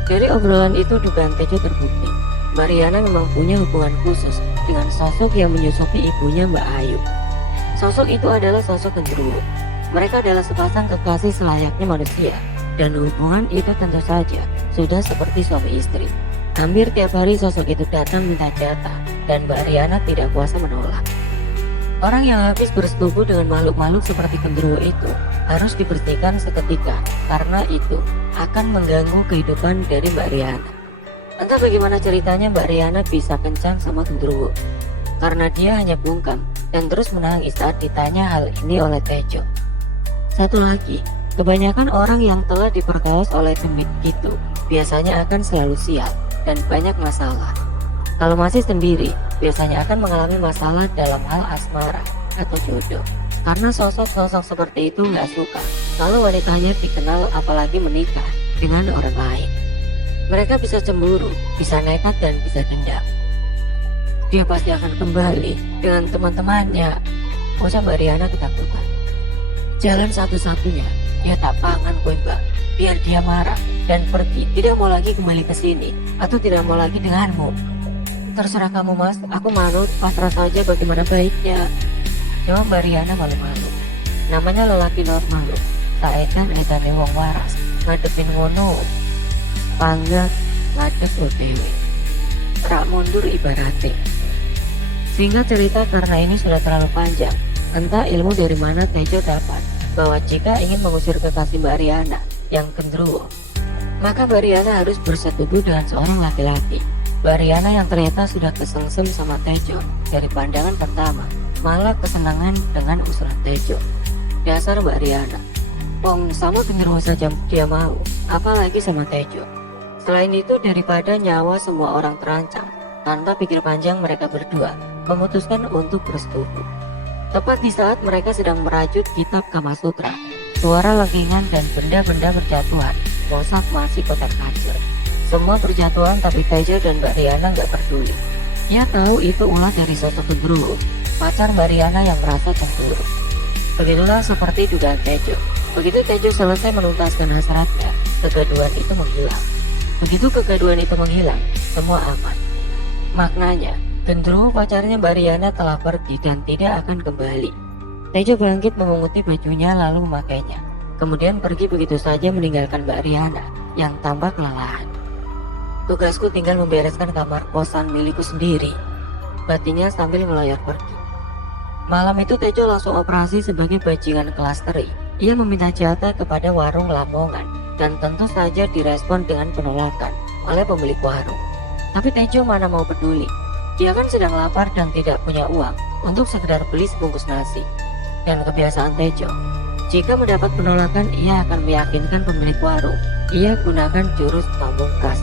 Dari obrolan itu dugaan Tejo terbukti. Mbak Riana memang punya hubungan khusus dengan sosok yang menyusupi ibunya Mbak Ayu. Sosok itu adalah sosok genderuwo. Mereka adalah sepasang kekasih selayaknya manusia, dan hubungan itu tentu saja sudah seperti suami istri. Hampir tiap hari sosok itu datang minta jatah, dan Mbak Riana tidak kuasa menolak. Orang yang habis bersetubuh dengan makhluk-makhluk seperti genderuwo itu harus dibersihkan seketika, karena itu akan mengganggu kehidupan dari Mbak Riana. Entah bagaimana ceritanya Mbak Riana bisa kencang sama genderuwo, karena dia hanya bungkam dan terus menangis saat ditanya hal ini oleh Tejo. Satu lagi, kebanyakan orang yang telah diperkaos oleh demit itu biasanya akan selalu sial dan banyak masalah. Kalau masih sendiri, biasanya akan mengalami masalah dalam hal asmara atau jodoh. Karena sosok-sosok seperti itu nggak suka kalau wanitanya dikenal apalagi menikah dengan orang lain. Mereka bisa cemburu, bisa nekat, dan bisa dendam. Dia pasti akan kembali dengan teman-temannya, ucap Mbak Riana ketakutan. Jalan satu-satunya, dia tak pangan kue mbak, biar dia marah dan pergi, tidak mau lagi kembali ke sini, atau tidak mau lagi denganmu. Terserah kamu mas, aku manut, pasrah saja bagaimana baiknya, jawab Mbak Riana malu-malu. Namanya lelaki normal, tak edan-edane wong waras, ngadepin ngono, pangga ngadep OTW, rak mundur ibaratnya. Singkat cerita, karena ini sudah terlalu panjang, entah ilmu dari mana Tejo dapat bahwa jika ingin mengusir kekasih Mbak Riana yang gendruwo, maka Mbak Riana harus bersetubuh dengan seorang laki-laki. Mbak Riana yang ternyata sudah kesengsem sama Tejo dari pandangan pertama, malah kesenangan dengan usulan Tejo. Dasar Mbak Riana, wong sama gendruwo saja dia mau, apalagi sama Tejo. Selain itu, daripada nyawa semua orang terancam, tanpa pikir panjang mereka berdua memutuskan untuk bersetubuh. Tepat di saat mereka sedang merajut kitab Kama Sutra, suara lengingan dan benda-benda berjatuhan melesat masih kotak kacir. Semua berjatuhan, tapi Tejo dan Mbak Riana nggak peduli. Dia tahu itu ulah dari sosok gendruwo, pacar Mbak Riana yang merasa cemburu. Begitulah seperti dugaan Tejo. Begitu Tejo selesai menuntaskan hasratnya, kegaduhan itu menghilang. Begitu kegaduhan itu menghilang, semua aman. Maknanya, gendruwo pacarnya Mbak Riana telah pergi dan tidak akan kembali. Tejo bangkit memunguti bajunya lalu memakainya. Kemudian pergi begitu saja meninggalkan Mbak Riana yang tampak kelelahan. Tugasku tinggal membereskan kamar kosan milikku sendiri, batinnya sambil melayar pergi. Malam itu Tejo langsung operasi sebagai bajingan kelas teri. Ia meminta jatah kepada warung Lamongan dan tentu saja direspon dengan penolakan oleh pemilik warung. Tapi Tejo mana mau peduli. Dia kan sedang lapar dan tidak punya uang untuk sekedar beli sebungkus nasi. Dan kebiasaan Tejo, jika mendapat penolakan ia akan meyakinkan pemilik warung. Ia gunakan jurus pamungkas.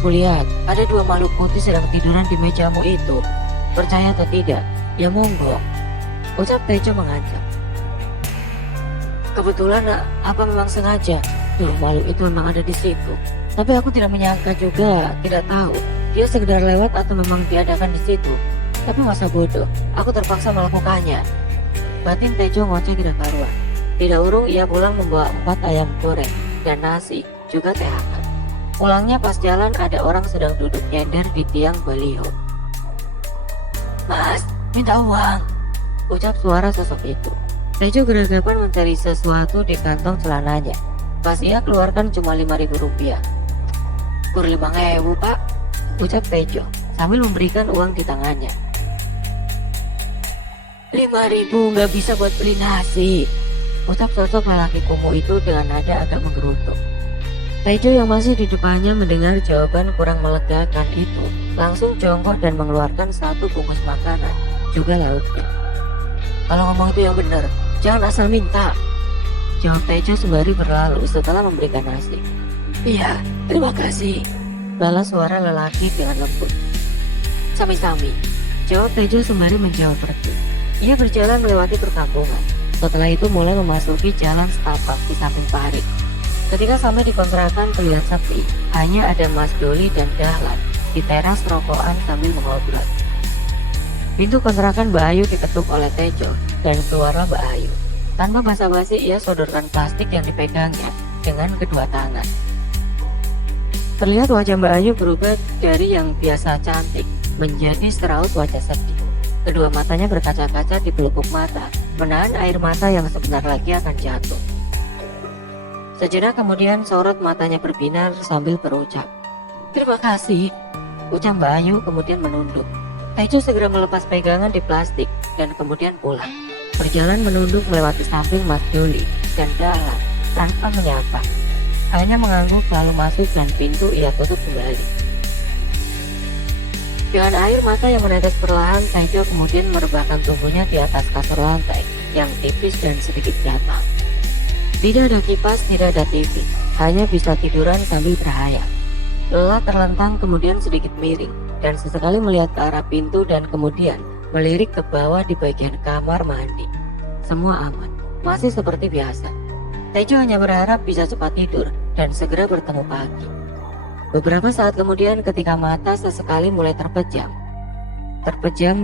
Aku lihat ada dua makhluk putih sedang tiduran di mejamu itu. Percaya atau tidak, ya monggo, ucap Tejo mengancam. Kebetulan apa memang sengaja? Dulu makhluk itu memang ada di situ. Tapi aku tidak menyangka juga, tidak tahu dia sekedar lewat atau memang diadakan di situ. Tapi masa bodoh, aku terpaksa melakukannya. Batin Tejo ngoceh tidak karuan. Tidak urung ia pulang membawa 4 ayam goreng dan nasi, juga teh hangat. Pulangnya pas jalan ada orang sedang duduk nyender di tiang baliho. Mas, minta uang, ucap suara sosok itu. Tejo geragapan mencari sesuatu di kantong celananya. Pas ia keluarkan cuma 5.000 rupiah. Kur 5.000 pak, ucap Tejo sambil memberikan uang di tangannya. 5.000 nggak bisa buat beli nasi, ucap sosok lelaki kumuh itu dengan nada agak menggerutu. Tejo yang masih di depannya mendengar jawaban kurang melegakan itu, langsung jongkok dan mengeluarkan 1 bungkus makanan, juga lauknya. Kalau ngomong itu yang benar, jangan asal minta, jawab Tejo sembari berlalu setelah memberikan nasi. Iya, terima kasih, balas suara lelaki dengan lembut. Sami-sami, jawab Tejo sembari menjawab pergi. Ia berjalan melewati perkampungan. Setelah itu mulai memasuki jalan setapak di samping parit. Ketika sampai di kontrakan terlihat sepi, hanya ada Mas Doli dan Dahlan di teras rokokan sambil mengobrol. Pintu kontrakan Mbak Ayu diketuk oleh Tejo dan keluarlah Mbak Ayu. Tanpa basa-basi ia sodorkan plastik yang dipegangnya dengan kedua tangan. Terlihat wajah Mbak Ayu berubah dari yang biasa cantik menjadi seraut wajah sedih. Kedua matanya berkaca-kaca di pelupuk mata, menahan air mata yang sebentar lagi akan jatuh. Sejenak kemudian sorot matanya berbinar sambil berucap, "Terima kasih," ucap Mbak Ayu kemudian menunduk. Tejo segera melepas pegangan di plastik dan kemudian pulang. Berjalan menunduk melewati samping Mas Doli dan Dahlan tanpa menyapa. Hanya mengangguk lalu masuk dan pintu ia tutup kembali. Dengan air mata yang menetes perlahan, Tejo kemudian merebahkan tubuhnya di atas kasur lantai yang tipis dan sedikit gatal. Tidak ada kipas, tidak ada TV, hanya bisa tiduran sambil berhayal. Lelah terlentang kemudian sedikit miring dan sesekali melihat ke arah pintu dan kemudian melirik ke bawah di bagian kamar mandi. Semua aman, masih seperti biasa. Tejo hanya berharap bisa cepat tidur dan segera bertemu pagi. Beberapa saat kemudian ketika mata sesekali mulai terpejam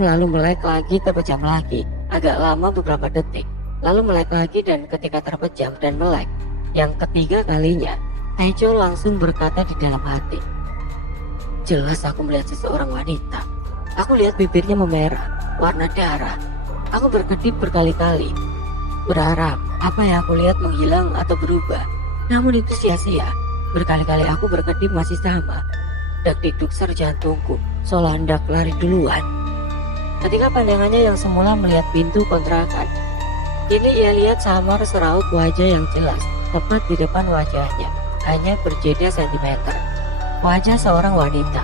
lalu melek lagi, terpejam lagi, agak lama beberapa detik, lalu melek lagi dan ketika terpejam dan melek yang ketiga kalinya, Taejo langsung berkata di dalam hati, "Jelas aku melihat seseorang wanita. Aku lihat bibirnya memerah, warna darah. Aku berkedip berkali-kali, berharap apa yang aku lihat menghilang atau berubah. Namun itu sia-sia. Berkali-kali aku berkedip masih sama. Dak-dikduk jantungku, seolah hendak lari duluan." Ketika pandangannya yang semula melihat pintu kontrakan, kini ia lihat samar seraut wajah yang jelas tepat di depan wajahnya, hanya berbeda sentimeter. Wajah seorang wanita.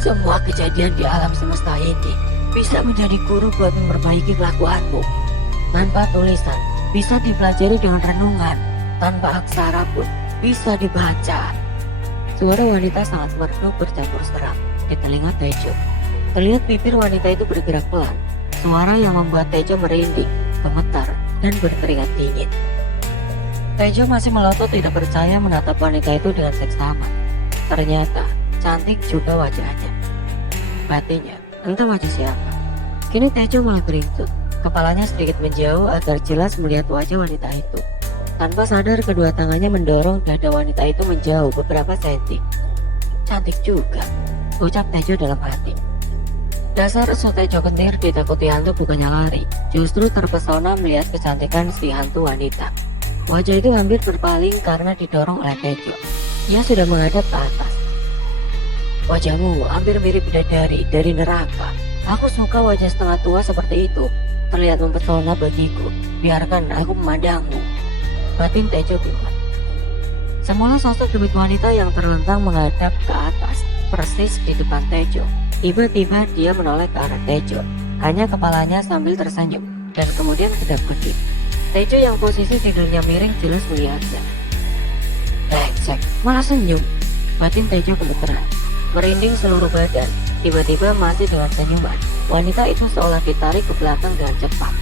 Semua kejadian di alam semesta ini bisa menjadi guru buat memperbaiki kelakuanmu. Tanpa tulisan, bisa dipelajari dengan renungan. Tanpa aksara pun bisa dibaca. Suara wanita sangat merdu bercampur seram di telinga Taejo. Terlihat bibir wanita itu bergerak pelan. Suara yang membuat Taejo merinding, gemetar, dan berkeringat dingin. Taejo masih melotot tidak percaya menatap wanita itu dengan seksama. Ternyata cantik juga wajahnya. Batinnya, entah wajah siapa. Kini Taejo malah berlutut, kepalanya sedikit menjauh agar jelas melihat wajah wanita itu. Tanpa sadar kedua tangannya mendorong dada wanita itu menjauh beberapa senti. Cantik juga, ucap Taejo dalam hati. Dasar esu Taejo kentir ditakuti hantu bukannya lari, justru terpesona melihat kecantikan si hantu wanita. Wajah itu hampir berpaling karena didorong oleh Taejo. Ia sudah menghadap ke atas. Wajahmu hampir mirip bidadari dari neraka. Aku suka wajah setengah tua seperti itu. Terlihat mempesona bagiku. Biarkan aku memandangmu. Batin Taejo keluar. Semula sosok debit wanita yang terlentang menghadap ke atas, persis di depan Taejo. Tiba-tiba dia menoleh ke arah Taejo, hanya kepalanya sambil tersenyum, dan kemudian kedap-kedip. Taejo yang posisi tidurnya miring jelas melihatnya. Cek, malah senyum. Batin Taejo gemeteran, merinding seluruh badan. Tiba-tiba masih dengan senyuman, wanita itu seolah ditarik ke belakang dengan cepat.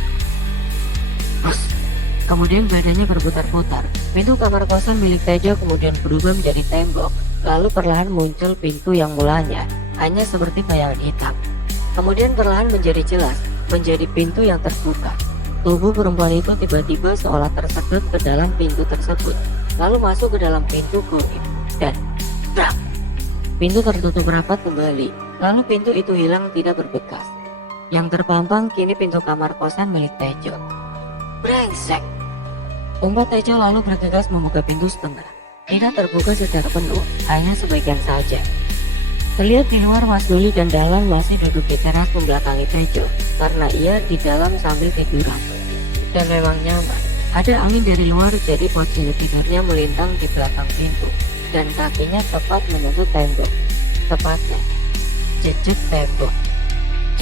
Terus, kemudian badannya berputar-putar. Pintu kamar kosan milik Taejo kemudian berubah menjadi tembok. Lalu perlahan muncul pintu yang mulanya hanya seperti bayangan hitam. Kemudian perlahan menjadi jelas, menjadi pintu yang terbuka. Tubuh perempuan itu tiba-tiba seolah tersedot ke dalam pintu tersebut, lalu masuk ke dalam pintu goib, dan brak! Pintu tertutup rapat kembali, lalu pintu itu hilang tidak berbekas. Yang terpampang kini pintu kamar kosan milik Taejo. Brengsek! Umpat Taejo lalu bergegas membuka pintu setengah. Tidak terbuka secara penuh, hanya sebagian saja. Terlihat di luar Mas Doli dan Dahlan masih duduk di teras membelakangi Taejo karena ia di dalam sambil tiduran. Dan memang nyaman. Ada angin dari luar jadi posisi tidurnya melintang di belakang pintu dan kakinya tepat menyentuh tembok. Tepatnya jejak tembok.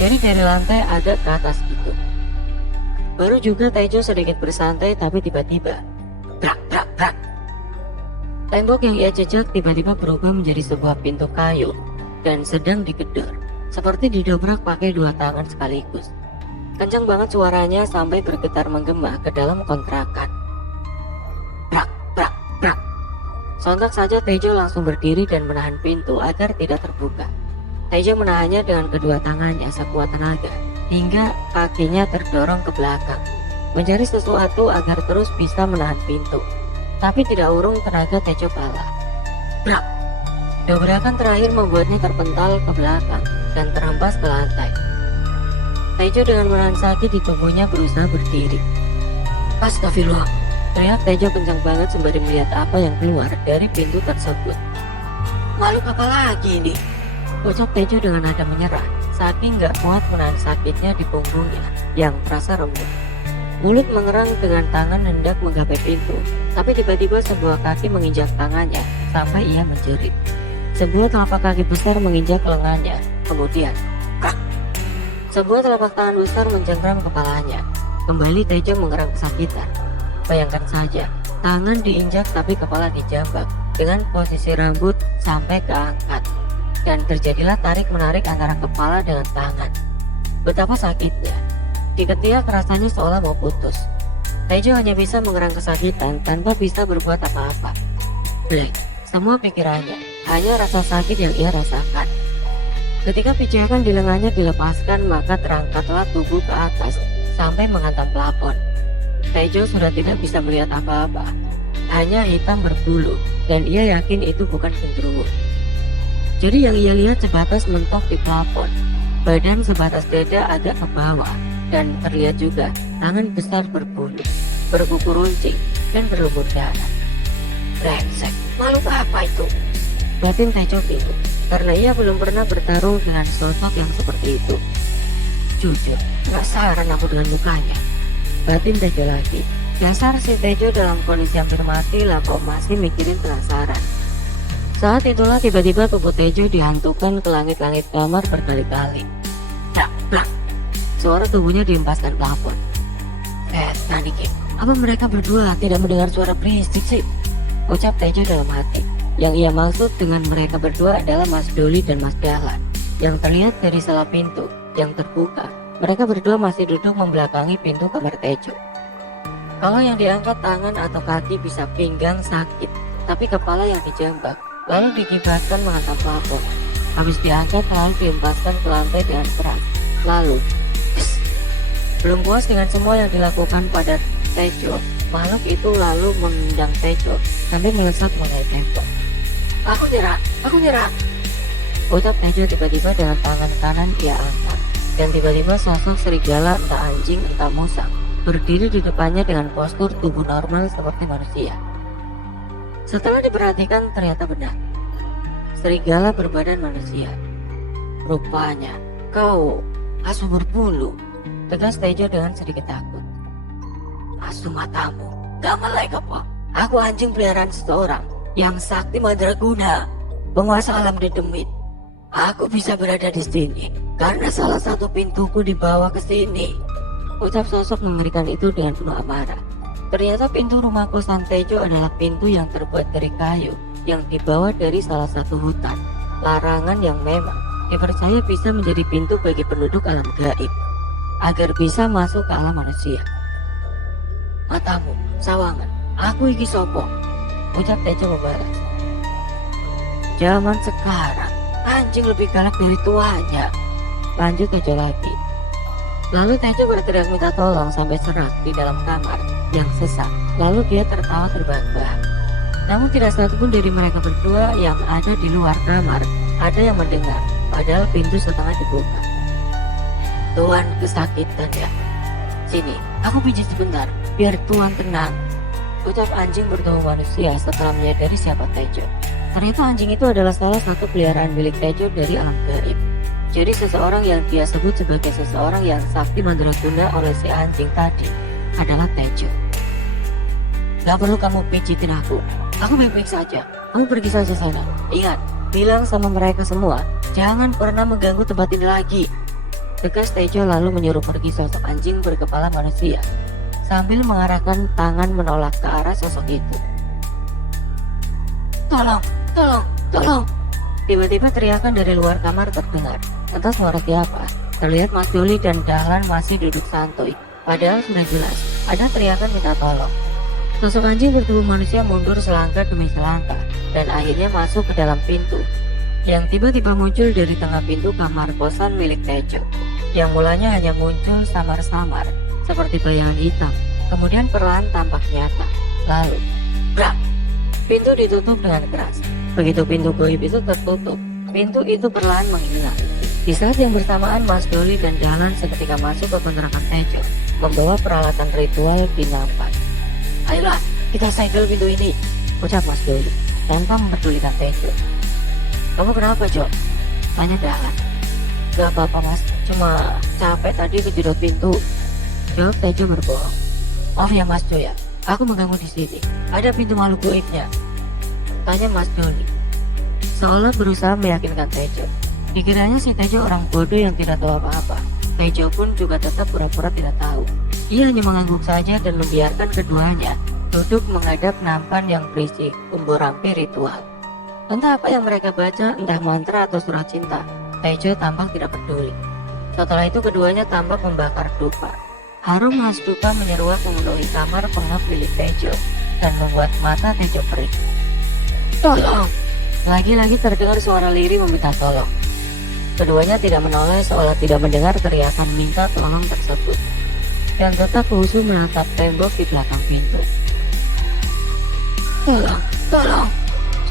Jadi dari lantai agak ke atas gitu. Baru juga Taejo sedikit bersantai tapi tiba-tiba brak brak brak. Tembok yang ia jejak tiba-tiba berubah menjadi sebuah pintu kayu dan sedang digedor, seperti didobrak pakai dua tangan sekaligus. Kencang banget suaranya sampai bergetar menggema ke dalam kontrakan. Brak, brak, brak. Sontak saja Taejo langsung berdiri dan menahan pintu agar tidak terbuka. Taejo menahannya dengan kedua tangannya sekuat tenaga, hingga kakinya terdorong ke belakang, mencari sesuatu agar terus bisa menahan pintu. Tapi tidak urung tenaga Taejo kalah. Brak. Dobrakan terakhir membuatnya terpental ke belakang dan terhempas ke lantai. Taejo dengan menahan sakit di tubuhnya berusaha berdiri. Astagfirullah, teriak Taejo kencang banget sembari melihat apa yang keluar dari pintu tersebut. Makhluk apa lagi ini? Ucap Taejo dengan nada menyerah, saking gak kuat menahan sakitnya di punggungnya yang terasa remuk. Mulut mengerang dengan tangan hendak menggapai pintu, tapi tiba-tiba sebuah kaki menginjak tangannya sampai ia menjerit. Sebuah telapak kaki besar menginjak lengannya, kemudian krak. Sebuah telapak tangan besar mencengkram kepalanya. Kembali Taejo mengerang kesakitan. Bayangkan saja, tangan diinjak tapi kepala dijambak dengan posisi rambut sampai keangkat. Dan terjadilah tarik-menarik antara kepala dengan tangan. Betapa sakitnya. Di ketiak rasanya seolah mau putus. Tejo hanya bisa mengerang kesakitan tanpa bisa berbuat apa-apa. Black, semua pikirannya hanya rasa sakit yang ia rasakan. Ketika pijakan di lengannya dilepaskan, maka terangkatlah tubuh ke atas sampai menghantam plafon. Tejo sudah tidak bisa melihat apa-apa, hanya hitam berbulu, dan ia yakin itu bukan genderuwo. Jadi yang ia lihat sebatas mentok di plafon, badan sebatas dada agak ke bawah, dan terlihat juga tangan besar berbulu, berkuku runcing, dan berlumur darah. Brengsek, malu apa itu? Batin Tejo bingung, karena ia belum pernah bertarung dengan sosok yang seperti itu. Jujur, penasaran aku dengan mukanya. Batin Tejo lagi. Dasar si Tejo dalam kondisi hampir mati lah kok masih mikirin penasaran. Saat itulah tiba-tiba tubuh Tejo dihantukan ke langit-langit kamar berkali-kali. Brak, brak. Suara tubuhnya dihempaskan plafon. Setan nih, apa mereka berdua tidak mendengar suara berisik sih? Ucap Tejo dalam hati. Yang ia maksud dengan mereka berdua adalah Mas Doli dan Mas Dahlan, yang terlihat dari salah pintu yang terbuka. Mereka berdua masih duduk membelakangi pintu kamar Tejo. Kalau yang diangkat tangan atau kaki bisa pinggang sakit, tapi kepala yang dijambak lalu dikibarkan menghantam plafon. Habis diangkat lalu dihempaskan ke lantai dengan keras. Lalu belum puas dengan semua yang dilakukan pada Tejo, makhluk itu lalu mengundang Tejo sampai melesat mengenai tembok. Aku nyerah. Ucap Tejo tiba-tiba dengan tangan kanan ia angkat, dan tiba-tiba sosok serigala entah anjing entah musang berdiri di depannya dengan postur tubuh normal seperti manusia. Setelah diperhatikan ternyata benar, serigala berbadan manusia. Rupanya kau asu berbulu, tegas Tejo dengan sedikit takut. Asu matamu, gak melek apa? Aku anjing peliharaan seseorang yang sakti mandraguna, penguasa alam dedemit. Aku bisa berada di sini karena salah satu pintuku dibawa ke sini. Ucap sosok mengerikan itu dengan penuh amarah. Ternyata pintu rumah kosan Tejo adalah pintu yang terbuat dari kayu yang dibawa dari salah satu hutan larangan yang memang dipercaya bisa menjadi pintu bagi penduduk alam gaib agar bisa masuk ke alam manusia. Matamu, sawangan, aku iki sopo? Ucap Tejo membalas. Zaman sekarang anjing lebih galak dari tuanya. Lanjut Tejo lagi. Lalu Tejo berteriak minta tolong sampai serak di dalam kamar yang sesak. Lalu dia tertawa terbahak-bahak. Namun tidak satupun dari mereka berdua yang ada di luar kamar ada yang mendengar, padahal pintu setengah dibuka. Tuan kesakitan ya. Sini, aku pijit sebentar, biar Tuan tenang. Ucap anjing bertubuh manusia setelah menyadari siapa Tejo. Ternyata anjing itu adalah salah satu peliharaan milik Tejo dari alam gaib. Jadi seseorang yang dia sebut sebagai seseorang yang sakti mandraguna oleh si anjing tadi adalah Tejo. Gak perlu kamu pijitin aku baik-baik saja. Kamu pergi saja sana. Ingat, bilang sama mereka semua, jangan pernah mengganggu tempat ini lagi. Tegas Tejo lalu menyuruh pergi sosok anjing berkepala manusia sambil mengarahkan tangan menolak ke arah sosok itu. Tolong. Tiba-tiba teriakan dari luar kamar terdengar. Entah suara siapa. Terlihat Mas Doli dan Dahlan masih duduk santuy. Padahal sudah jelas ada teriakan minta tolong. Sosok anjing bertubuh manusia mundur selangkah demi selangkah dan akhirnya masuk ke dalam pintu yang tiba-tiba muncul dari tengah pintu kamar kosan milik Tejo, yang mulanya hanya muncul samar-samar seperti bayangan hitam, kemudian perlahan tampak nyata. Lalu, brak! Pintu ditutup dengan keras. Begitu pintu goib itu tertutup, pintu itu perlahan menghilang. Di saat yang bersamaan, Mas Doli dan Dahlan seketika masuk ke kontrakan Tejo, membawa peralatan ritual di nampan. Ayolah, kita segel pintu ini, ucap Mas Doli tanpa mempedulikan Tejo. Kamu kenapa, Jo? Tanya Dahlan. Gak apa-apa mas, cuma capek tadi kejedot pintu, jawab Tejo berbohong. Maaf ya Mas Jo ya, aku mengganggu di sini. Ada pintu makhluk goibnya, tanya Mas Doli, seolah berusaha meyakinkan Tejo. Dikiranya si Tejo orang bodoh yang tidak tahu apa-apa. Tejo pun juga tetap pura-pura tidak tahu. Ia hanya mengangguk saja dan membiarkan keduanya duduk menghadap nampan yang berisi umbu rampi ritual. Entah apa yang mereka baca, entah mantra atau surat cinta, Tejo tampak tidak peduli. Setelah itu keduanya tampak membakar dupa. Harum khas dupa menyeruak memenuhi kamar pengap milik Tejo dan membuat mata Tejo perih. Tolong! Lagi-lagi terdengar suara lirih meminta tolong. Keduanya tidak menoleh seolah tidak mendengar teriakan minta tolong tersebut, dan tetap khusyuk menatap tembok di belakang pintu. Tolong, tolong!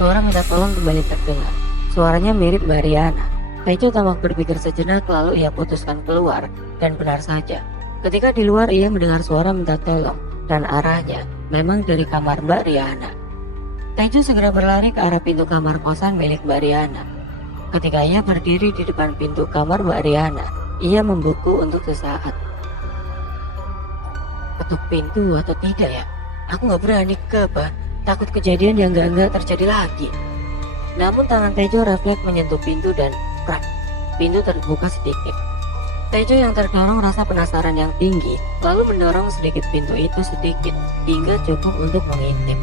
Suara minta tolong kembali terdengar. Suaranya mirip Mbak Riana. Tejo tampak berpikir sejenak lalu ia putuskan keluar, dan benar saja. Ketika di luar ia mendengar suara minta tolong dan arahnya memang dari kamar Mbak Riana. Tejo segera berlari ke arah pintu kamar kosan milik Mbak Riana. Ketika ia berdiri di depan pintu kamar Mbak Riana, ia membeku untuk sesaat. Ketuk pintu atau tidak ya? Aku gak berani takut kejadian yang enggak terjadi lagi. Namun tangan Tejo refleks menyentuh pintu dan prak, pintu terbuka sedikit. Tejo yang terdorong rasa penasaran yang tinggi, lalu mendorong sedikit pintu itu sedikit, hingga cukup untuk mengintip.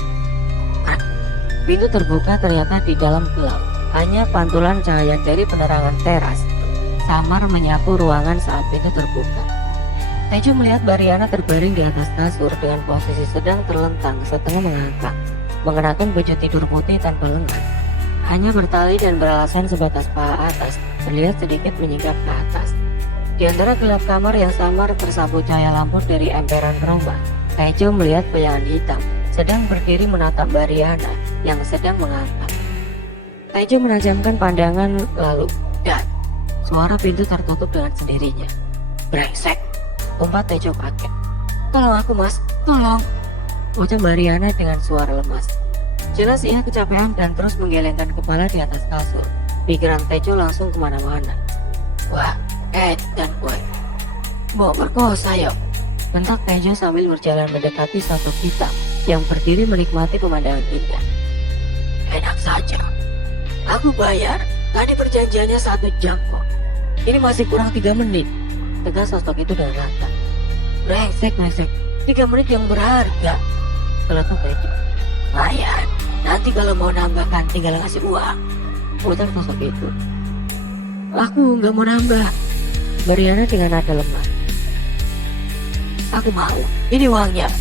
Pintu terbuka ternyata di dalam gelap, hanya pantulan cahaya dari penerangan teras samar menyapu ruangan saat pintu terbuka. Tejo melihat Mbak Riana terbaring di atas kasur dengan posisi sedang terlentang setengah mengangkat, mengenakan baju tidur putih tanpa lengan. Hanya bertali dan beralasan sebatas paha atas, terlihat sedikit menyingkap ke atas. Di antara gelap kamar yang samar tersapu cahaya lampu dari emperan rumah, Tejo melihat bayangan hitam sedang berdiri menatap Mbak Riana yang sedang mengangkat. Tejo menajamkan pandangan lalu, dan suara pintu tertutup dengan sendirinya. Brengsek! Umpat Tejo kaget. Tolong aku mas, tolong! Ucap Mbak Riana dengan suara lemas. Jelas ia kecapean dan terus menggelengkan kepala di atas kasur. Pikiran Tejo langsung kemana-mana. Wah, dan gue mau perkosa yuk, bentak Tejo sambil berjalan mendekati satu kita yang berdiri menikmati pemandangan indah. Enak saja, aku bayar, tadi perjanjiannya 1 jam kok, ini masih kurang 3 menit, tegas sosok itu dengan lantang. Brengsek, 3 menit yang berharga, keletuk Tejo. Bayar, nanti kalau mau nambahkan tinggal ngasih uang, ucap sosok itu. Aku nggak mau nambah, Mbak Riana dengan nada lemah. Aku mau, ini uangnya,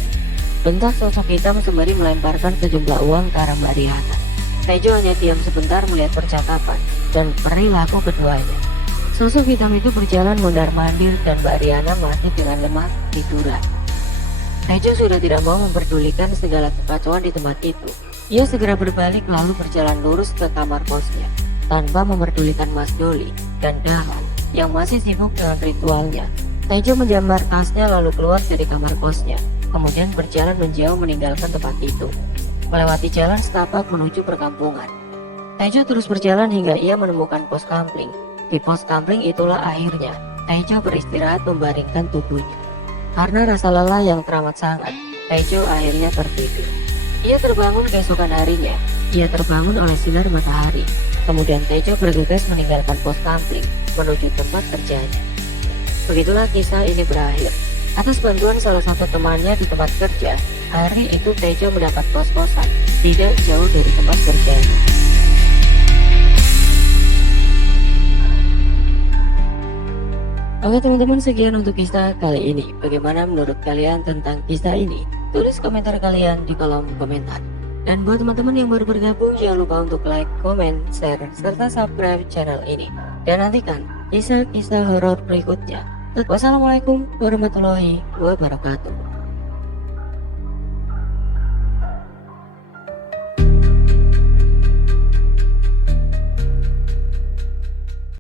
bentak sosok hitam sembari melemparkan sejumlah uang ke arah Mbak Riana. Tejo hanya diam sebentar melihat percakapan dan perilaku keduanya. Sosok hitam itu berjalan mondar-mandir dan Mbak Riana masih dengan lemah tiduran. Tejo sudah tidak mau memperdulikan segala kekacauan di tempat itu. Ia segera berbalik lalu berjalan lurus ke kamar kosnya tanpa memperdulikan Mas Doli dan Dahlan yang masih sibuk dengan ritualnya. Tejo menjambar tasnya lalu keluar dari kamar kosnya, kemudian berjalan menjauh meninggalkan tempat itu, melewati jalan setapak menuju perkampungan. Tejo terus berjalan hingga ia menemukan pos kampling. Di pos kampling itulah akhirnya Tejo beristirahat membaringkan tubuhnya. Karena rasa lelah yang teramat sangat, Tejo akhirnya tertidur. Ia terbangun keesokan harinya. Ia terbangun oleh sinar matahari. Kemudian Tejo bergegas meninggalkan pos kampling menuju tempat kerjanya. Begitulah kisah ini berakhir. Atas bantuan salah satu temannya di tempat kerja, hari itu Tejo mendapat kos-kosan tidak jauh dari tempat kerjanya. Oke teman-teman, sekian untuk kisah kali ini. Bagaimana menurut kalian tentang kisah ini? Tulis komentar kalian di kolom komentar. Dan buat teman-teman yang baru bergabung, jangan lupa untuk like, comment, share, serta subscribe channel ini. Dan nantikan kisah-kisah horor berikutnya. Wassalamualaikum warahmatullahi wabarakatuh.